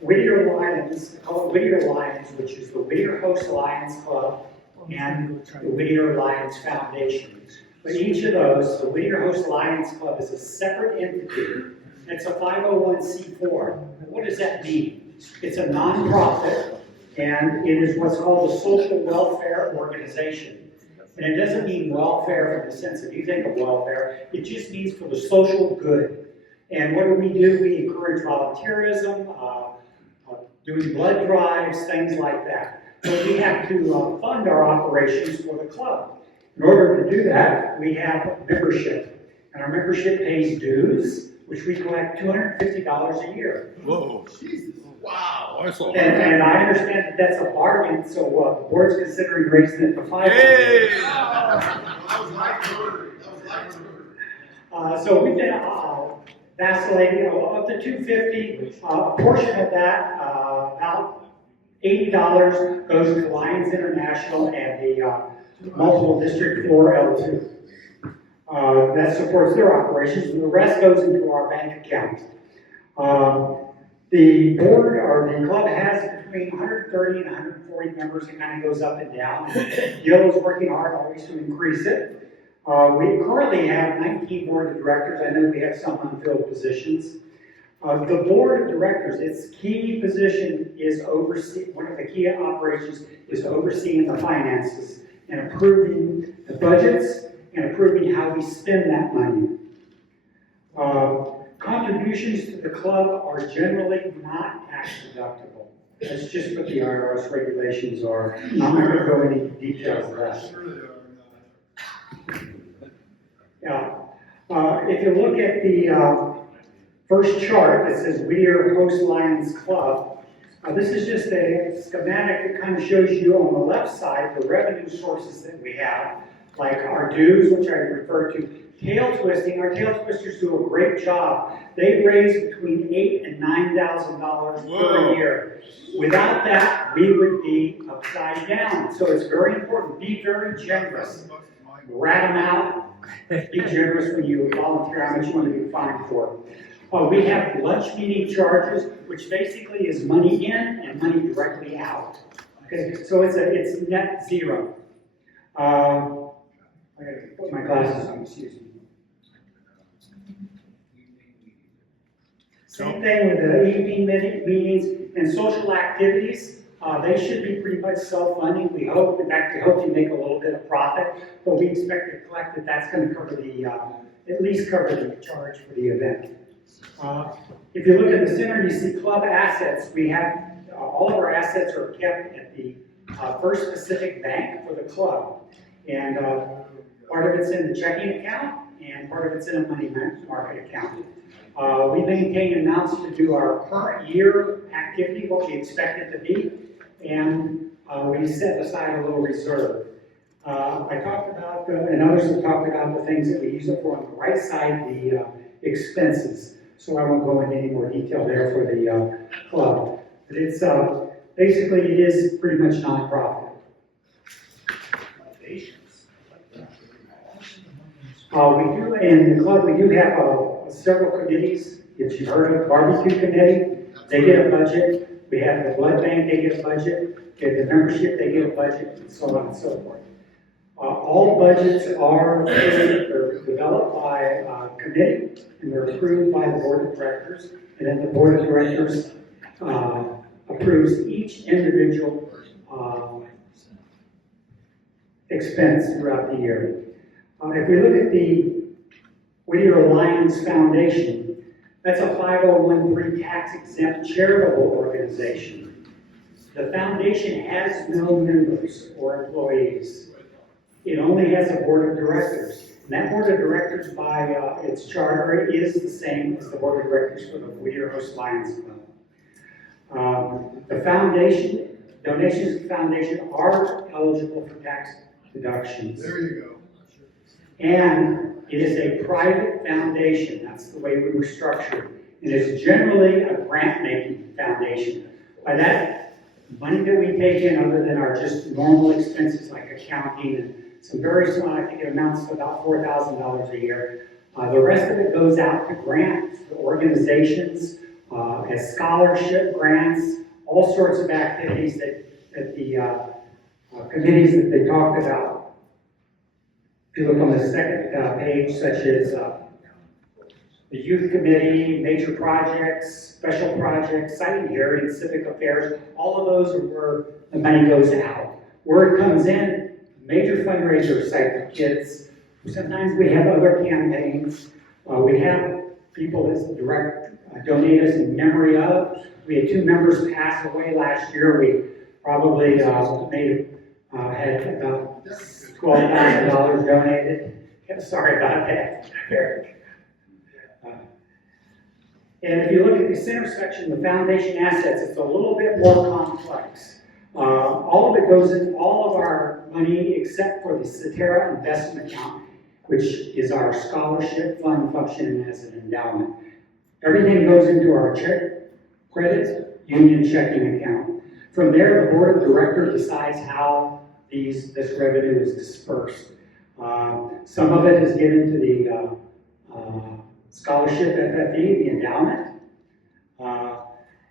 Whittier Lions, call it Whittier Lions, which is the Whittier Host Lions Club and the Whittier Lions Foundation. But each of those, the Whittier Host Lions Club is a separate entity. It's a 501c4. What does that mean? It's a nonprofit, and it is what's called a social welfare organization. And it doesn't mean welfare in the sense that you think of welfare. It just means for the social good. And what do? We encourage volunteerism, doing blood drives, things like that. But we have to fund our operations for the club. In order to do that, we have membership. And our membership pays dues, which we collect $250 a year. Whoa. Jesus. Wow. That's a lot. And I understand that that's a bargain, so the board's considering raising it to $500. Hey! That was life order. So we've been vacillating up to $250. A portion of that, about $80, goes to Lions International and the Multiple District 4L2. That supports their operations, and the rest goes into our bank account. The board or the club has between 130 and 140 members. It kind of goes up and down. Gil is working hard always to increase it. We currently have 19 board of directors. I know we have some unfilled positions. The board of directors, its key position is one of the key operations is overseeing the finances and approving the budgets and approving how we spend that money. Contributions to the club are generally not tax deductible. That's just what the IRS regulations are. I'm not going to go into details of that. Yeah. If you look at the first chart that says Whittier Host Lions Club, this is just a schematic that kind of shows you on the left side the revenue sources that we have, like our dues, which I refer to. Tail twisting, our tail twisters do a great job. They raise between $8,000 and $9,000 per year. Without that, we would be upside down. So it's very important. Be very generous. Rat them out. Be generous when you volunteer how much you want to be fined for. We have lunch meeting charges, which basically is money in and money directly out. Okay, so it's net zero. I gotta put my glasses on, excuse me. Same thing with the evening meetings and social activities. They should be pretty much self-funding. We hope, in fact, we hope to make a little bit of profit, but we expect to collect that that's going to cover the, at least cover the charge for the event. If you look at the center, you see club assets. We have, all of our assets are kept at the First Pacific Bank for the club. And part of it's in the checking account, and part of it's in a money market account. We maintain amounts to do our current year activity, what we expect it to be, and we set aside a little reserve. I talked about, and others have talked about the things that we use it for on the right side, the expenses. So I won't go into any more detail there for the club. But it's basically it is pretty much nonprofit. We do, in the club, we do have several committees. If you've heard of barbecue committee, they get a budget. We have the blood bank, they get a budget. We have the membership, they get a budget, and so on and so forth. All budgets are developed by a committee, and they're approved by the board of directors. And then the board of directors approves each individual expense throughout the year. If we look at the Whittier Lions Foundation, that's a 501(c)(3) tax-exempt charitable organization. The foundation has no members or employees. It only has a board of directors. And that board of directors, by its charter, is the same as the board of directors for the Whittier Host Lions Club. The foundation, donations to the foundation are eligible for tax deductions. There you go. And it is a private foundation. That's the way we were structured. It is generally a grant-making foundation. By that, money that we take in other than our just normal expenses like accounting and some very small, I think it amounts to about $4,000 a year. The rest of it goes out to grants, to organizations, as scholarship grants, all sorts of activities that the committees that they talked about. If you look on the second page, such as the youth committee, major projects, special projects, site and hearing, civic affairs, all of those are where the money goes out. Where it comes in, major fundraiser site for kids. Sometimes we have other campaigns. We have people that donate us in memory of. We had 2 members pass away last year. We probably had about $12,000 donated. Sorry about that, Eric. And if you look at the center section, the foundation assets, it's a little bit more complex. All of it goes in, all of our money except for the Cetera investment account, which is our scholarship fund functioning as an endowment. Everything goes into our credit union checking account. From there, the board of directors decides how this revenue is dispersed. Some of it is given to the scholarship FFE, the endowment.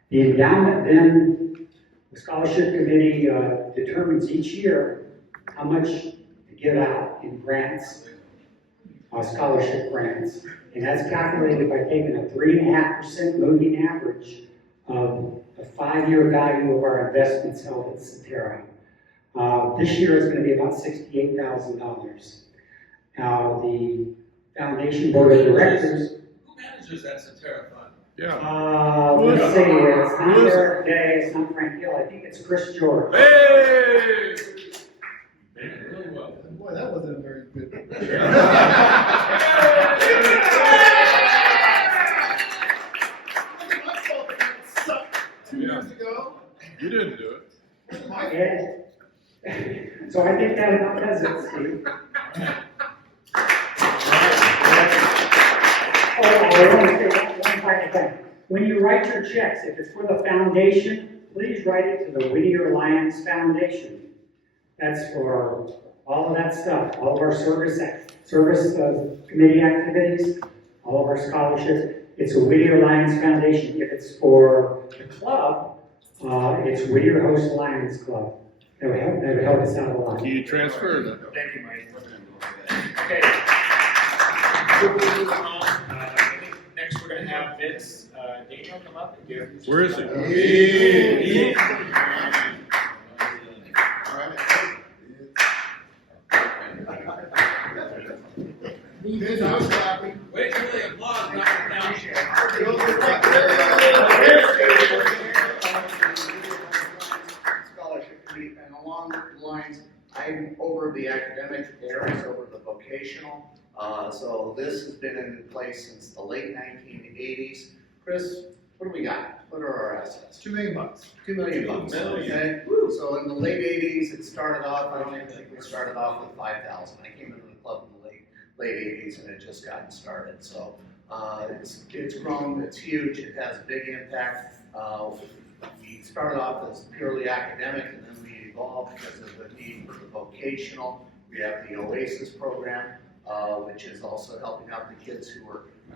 The endowment then, the scholarship committee determines each year how much to give out in grants scholarship grants. And that's calculated by taking a 3.5% moving average of the 5-year value of our investments held at Cetera. This year is going to be about $68,000. Now, the foundation board of directors. Who manages that Cetera fund? Let's see, it's not Eric Day, it's not Frank Hill, I think it's Chris George. Hey! Really well. Boy, that wasn't very good. 2 years ago. You didn't do it. Yeah. So I think that about does it, Steve. Oh, I want to say one final thing. When you write your checks, if it's for the foundation, please write it to the Whittier Lions Foundation. That's for all of that stuff, all of our service committee activities, all of our scholarships. It's a Whittier Lions Foundation. If it's for the club, it's Whittier Host Lions Club. That would help us out a lot. Can you transfer it? Thank you, Mike. Okay. Moving on, I think next we're gonna have Vince, Daniel come up and give. Where is he? Vince, I was clapping. Wait till the applause knocks down. Scholarship committee, and along the lines, I'm over the academic, Eric's over the vocational. So this has been in place since the late 1980s. Chris, what do we got? What are our assets? $2 million. $2 million, okay? So in the late 80s, it started off, I don't even think we started off with 5,000. I came into the club in the late 80s and it just gotten started. So it's grown, it's huge, it has a big impact. We started off as purely academic and then we evolved because of the need for the vocational. We have the OASIS program, which is also helping out the kids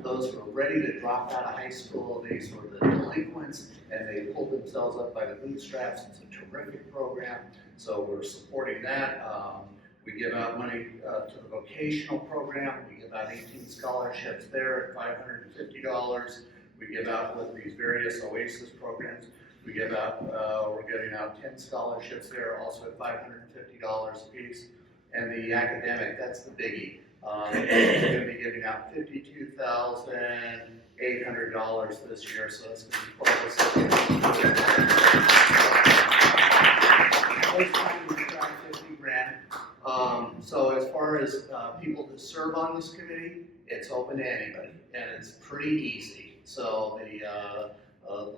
those who are ready to drop out of high school. These were the delinquents and they pulled themselves up by the bootstraps. It's a terrific program. So we're supporting that. We give out money to the vocational program. We give out 18 scholarships there at $550. We give out with these various OASIS programs. We give out, we're giving out 10 scholarships there, also at $550 a piece. And the academic, that's the biggie. We're going to be giving out $52,800 this year, so that's going to be $50,000. So as far as people to serve on this committee, it's open to anybody, and it's pretty easy. So the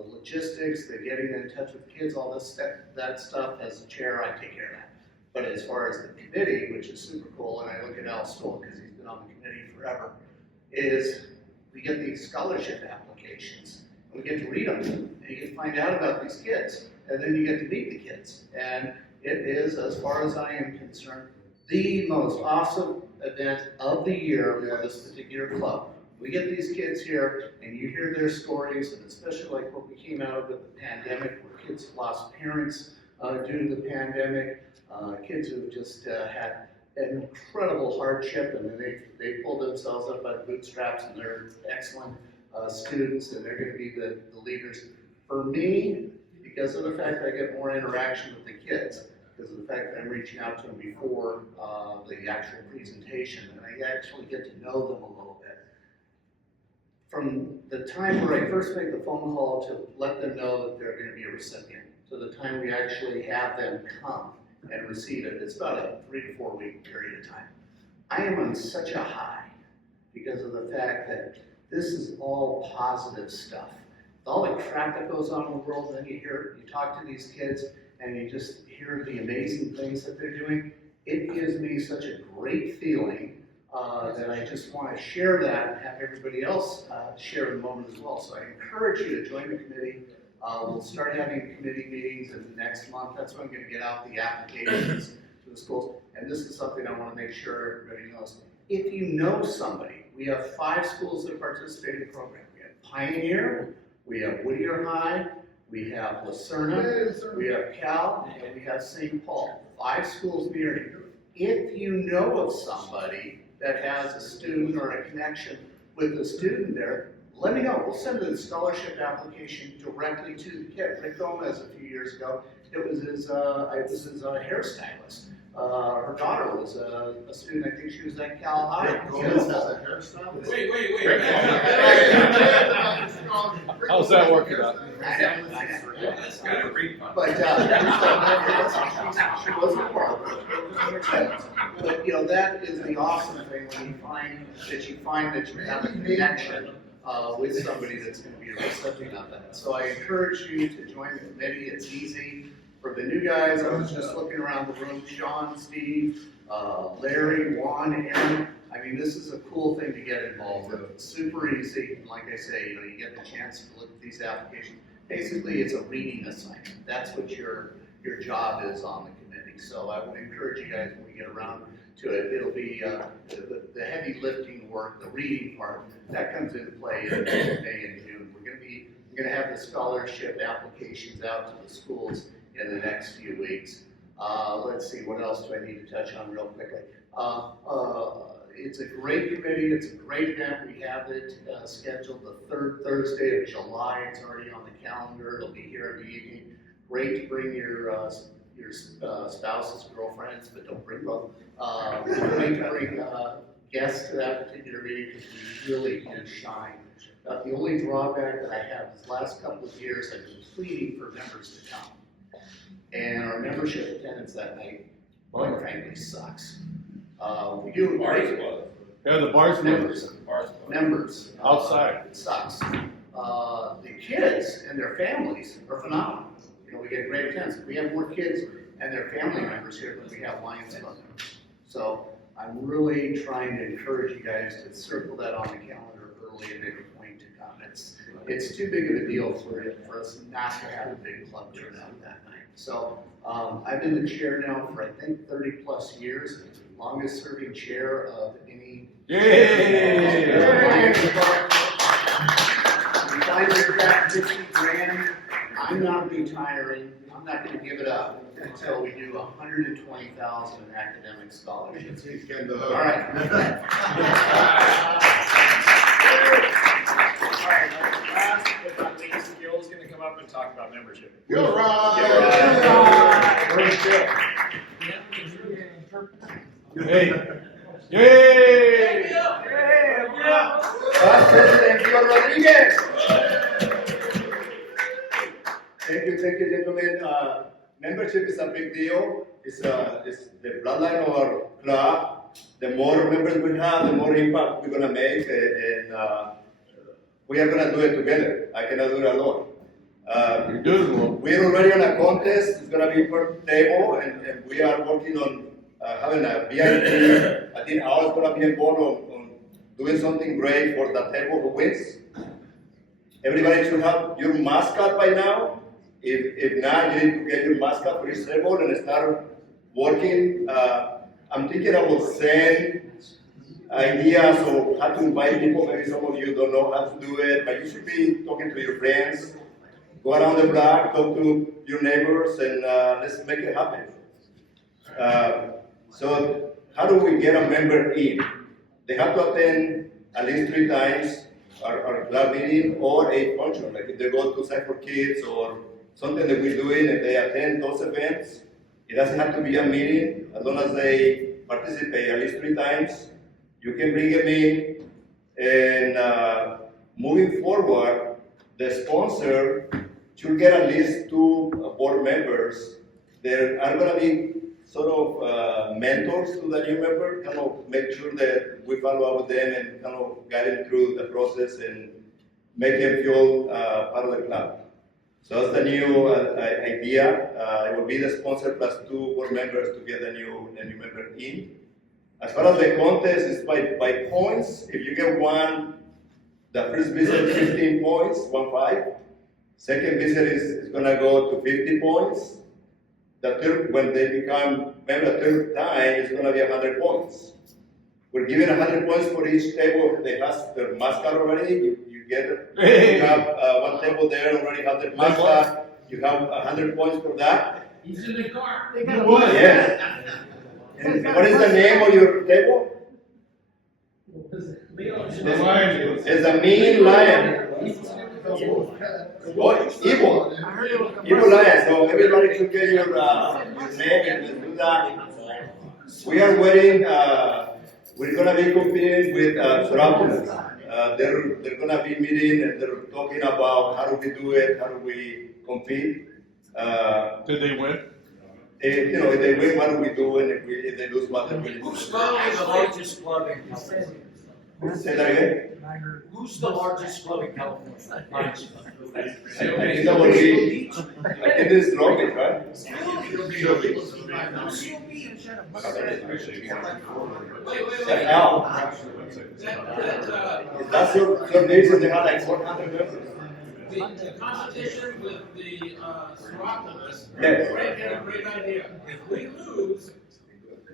logistics, the getting in touch with kids, all this that stuff, as a chair, I take care of that. But as far as the committee, which is super cool, and I look at Al Stoll because he's been on the committee forever, is we get these scholarship applications, and we get to read them, and you get to find out about these kids, and then you get to meet the kids. And it is, as far as I am concerned, the most awesome event of the year for this particular club. We get these kids here, and you hear their stories, and especially like what we came out of with the pandemic, where kids lost parents due to the pandemic, kids who just had an incredible hardship, and then they pulled themselves up by the bootstraps, and they're excellent students, and they're going to be the leaders. For me, because of the fact that I get more interaction with the kids, because of the fact that I'm reaching out to them before the actual presentation, and I actually get to know them a little bit. From the time where I first make the phone call to let them know that they're going to be a recipient, to the time we actually have them come and receive it, it's about a 3 to 4 week period of time. I am on such a high because of the fact that this is all positive stuff. With all the crap that goes on in the world, then you talk to these kids and you just hear the amazing things that they're doing. It gives me such a great feeling that I just want to share that and have everybody else share the moment as well. So I encourage you to join the committee. We'll start having committee meetings in the next month. That's when I'm going to get out the applications to the schools. And this is something I want to make sure everybody knows. If you know somebody, we have 5 schools that participate in the program. We have Pioneer, we have Whittier High, we have Lucerna, we have Cal, and we have St. Paul. 5 schools near you. If you know of somebody that has a student or a connection with the student there, let me know. We'll send the scholarship application directly to the kid. Rick Gomez, a few years ago, it was his hairstylist. Her daughter was a student, I think she was at Cal High. Rick Gomez has a hairstylist? Wait. How's that working out? That's kind of refund. But, she was a barber. But, you know, that is the awesome thing when you find that you have a connection with somebody that's going to be a recipient of that. So I encourage you to join the committee. It's easy. For the new guys, I was just looking around the room, Sean, Steve, Larry, Juan, Aaron. I mean, this is a cool thing to get involved with. It's super easy. And like I say, you know, you get the chance to look at these applications. Basically, it's a reading assignment. That's what your job is on the committee. So I would encourage you guys when we get around to it. It'll be the heavy lifting work, the reading part, that comes into play in May and June. We're going to have the scholarship applications out to the schools in the next few weeks. Let's see, what else do I need to touch on real quickly? It's a great committee, it's a great event. We have it scheduled the third Thursday of July. It's already on the calendar. It'll be here in the evening. Great to bring your spouses, girlfriends, but don't bring both. Great to bring guests to that particular meeting because we really do shine. The only drawback that I have is the last couple of years I've been pleading for members to come. And our membership attendance that night, quite frankly, sucks. We do Bars closed. Yeah, the bars members. Bars closed. Members. Outside. It sucks. The kids and their families are phenomenal. You know, we get great attendance. We have more kids and their family members here than we have Lions Club members. So I'm really trying to encourage you guys to circle that on the calendar early and make a point to come. It's too big of a deal for us not to have a big club turnout that night. So I've been the chair now for I think 30 plus years, longest serving chair of any. Yay! We finally got 50 grand. I'm not retiring. I'm not going to give it up until we do 120,000 in academic scholarships. All right. Last but not least, Gil's going to come up and talk about membership. Go, Ron! Hey! Yay! Vice President Gil Rodriguez. Thank you, gentlemen. Membership is a big deal. It's the bloodline of our club. The more members we have, the more impact we're gonna make, and we are gonna do it together. I cannot do it alone. You do it alone. We're already on a contest. It's gonna be per table, and we are working on having a VIP. I think ours gonna be involved on doing something great for the table who wins. Everybody should have your mascot by now. If not, you need to get your mascot for each table and start working. I'm thinking I will send ideas of how to invite people. Maybe some of you don't know how to do it, but you should be talking to your friends. Go around the block, talk to your neighbors, and let's make it happen. So how do we get a member in? They have to attend at least 3 times our club meeting or a function, like if they go to Site for Kids or something that we're doing and they attend those events. It doesn't have to be a meeting, as long as they participate at least 3 times. You can bring them in, and moving forward, the sponsor should get at least 2 board members. There are gonna be sort of mentors to the new member, kind of make sure that we follow up with them and kind of guide them through the process and make them feel part of the club. So that's the new idea. It will be the sponsor plus 2 board members to get a new member in. As far as the contest, it's by points. If you get one, the first visit 15 points, 1-5. Second visit is gonna go to 50 points. The third, when they become member the third time, it's gonna be 100 points. We're giving 100 points for each table that has their mascot already. You get it. You have one table there already have their mascot. You have 100 points for that. He's in the car. Yes. And what is the name of your table? It's a mean lion. What? Evil. Evil lion. So everybody should get your name and do that. We are waiting. We're gonna be competing with Surapu. They're gonna be meeting and they're talking about how do we do it, how do we compete. Did they win? If they win, what do we do? And if they lose, what do we do? Who's currently the largest club in California? Say that again? Who's the largest club in California? I think that would be, I think this is Long Beach, right? Now, that's your nation, they have like 400 members. The competition with the Seropolis, Yes. Frank had a great idea. If we lose,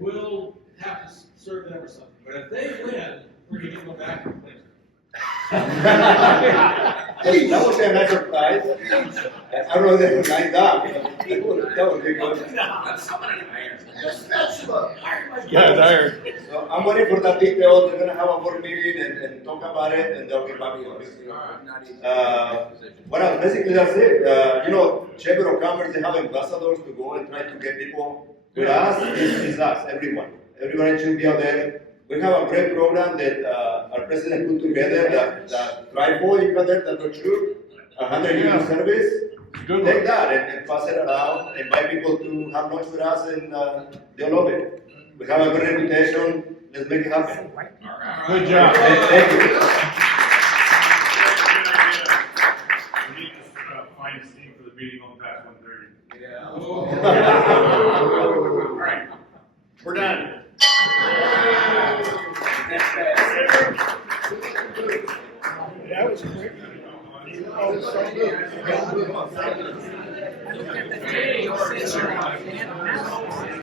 we'll have to serve them or something. But if they win, we're gonna go back and play. That would be a nice surprise. I don't know if they would like that. That would be good. Yeah, there. So I'm waiting for that detail. They're gonna have a board meeting and talk about it, and they'll get back to us. What else? Basically, that's it. Chamber of Commerce, they have ambassadors to go and try to get people with us. It's us, everyone. Everybody should be out there. We have a great program that our president put together, the tripod you got there, the brochure, 100 years of service. Take that and pass it around, invite people to have lunch with us, and they'll love it. We have a good reputation, let's make it happen. Good job. Thank you. We need to find Steve for the meeting on past 1:30. Yeah. All right, we're done. That was quick. Oh, so good.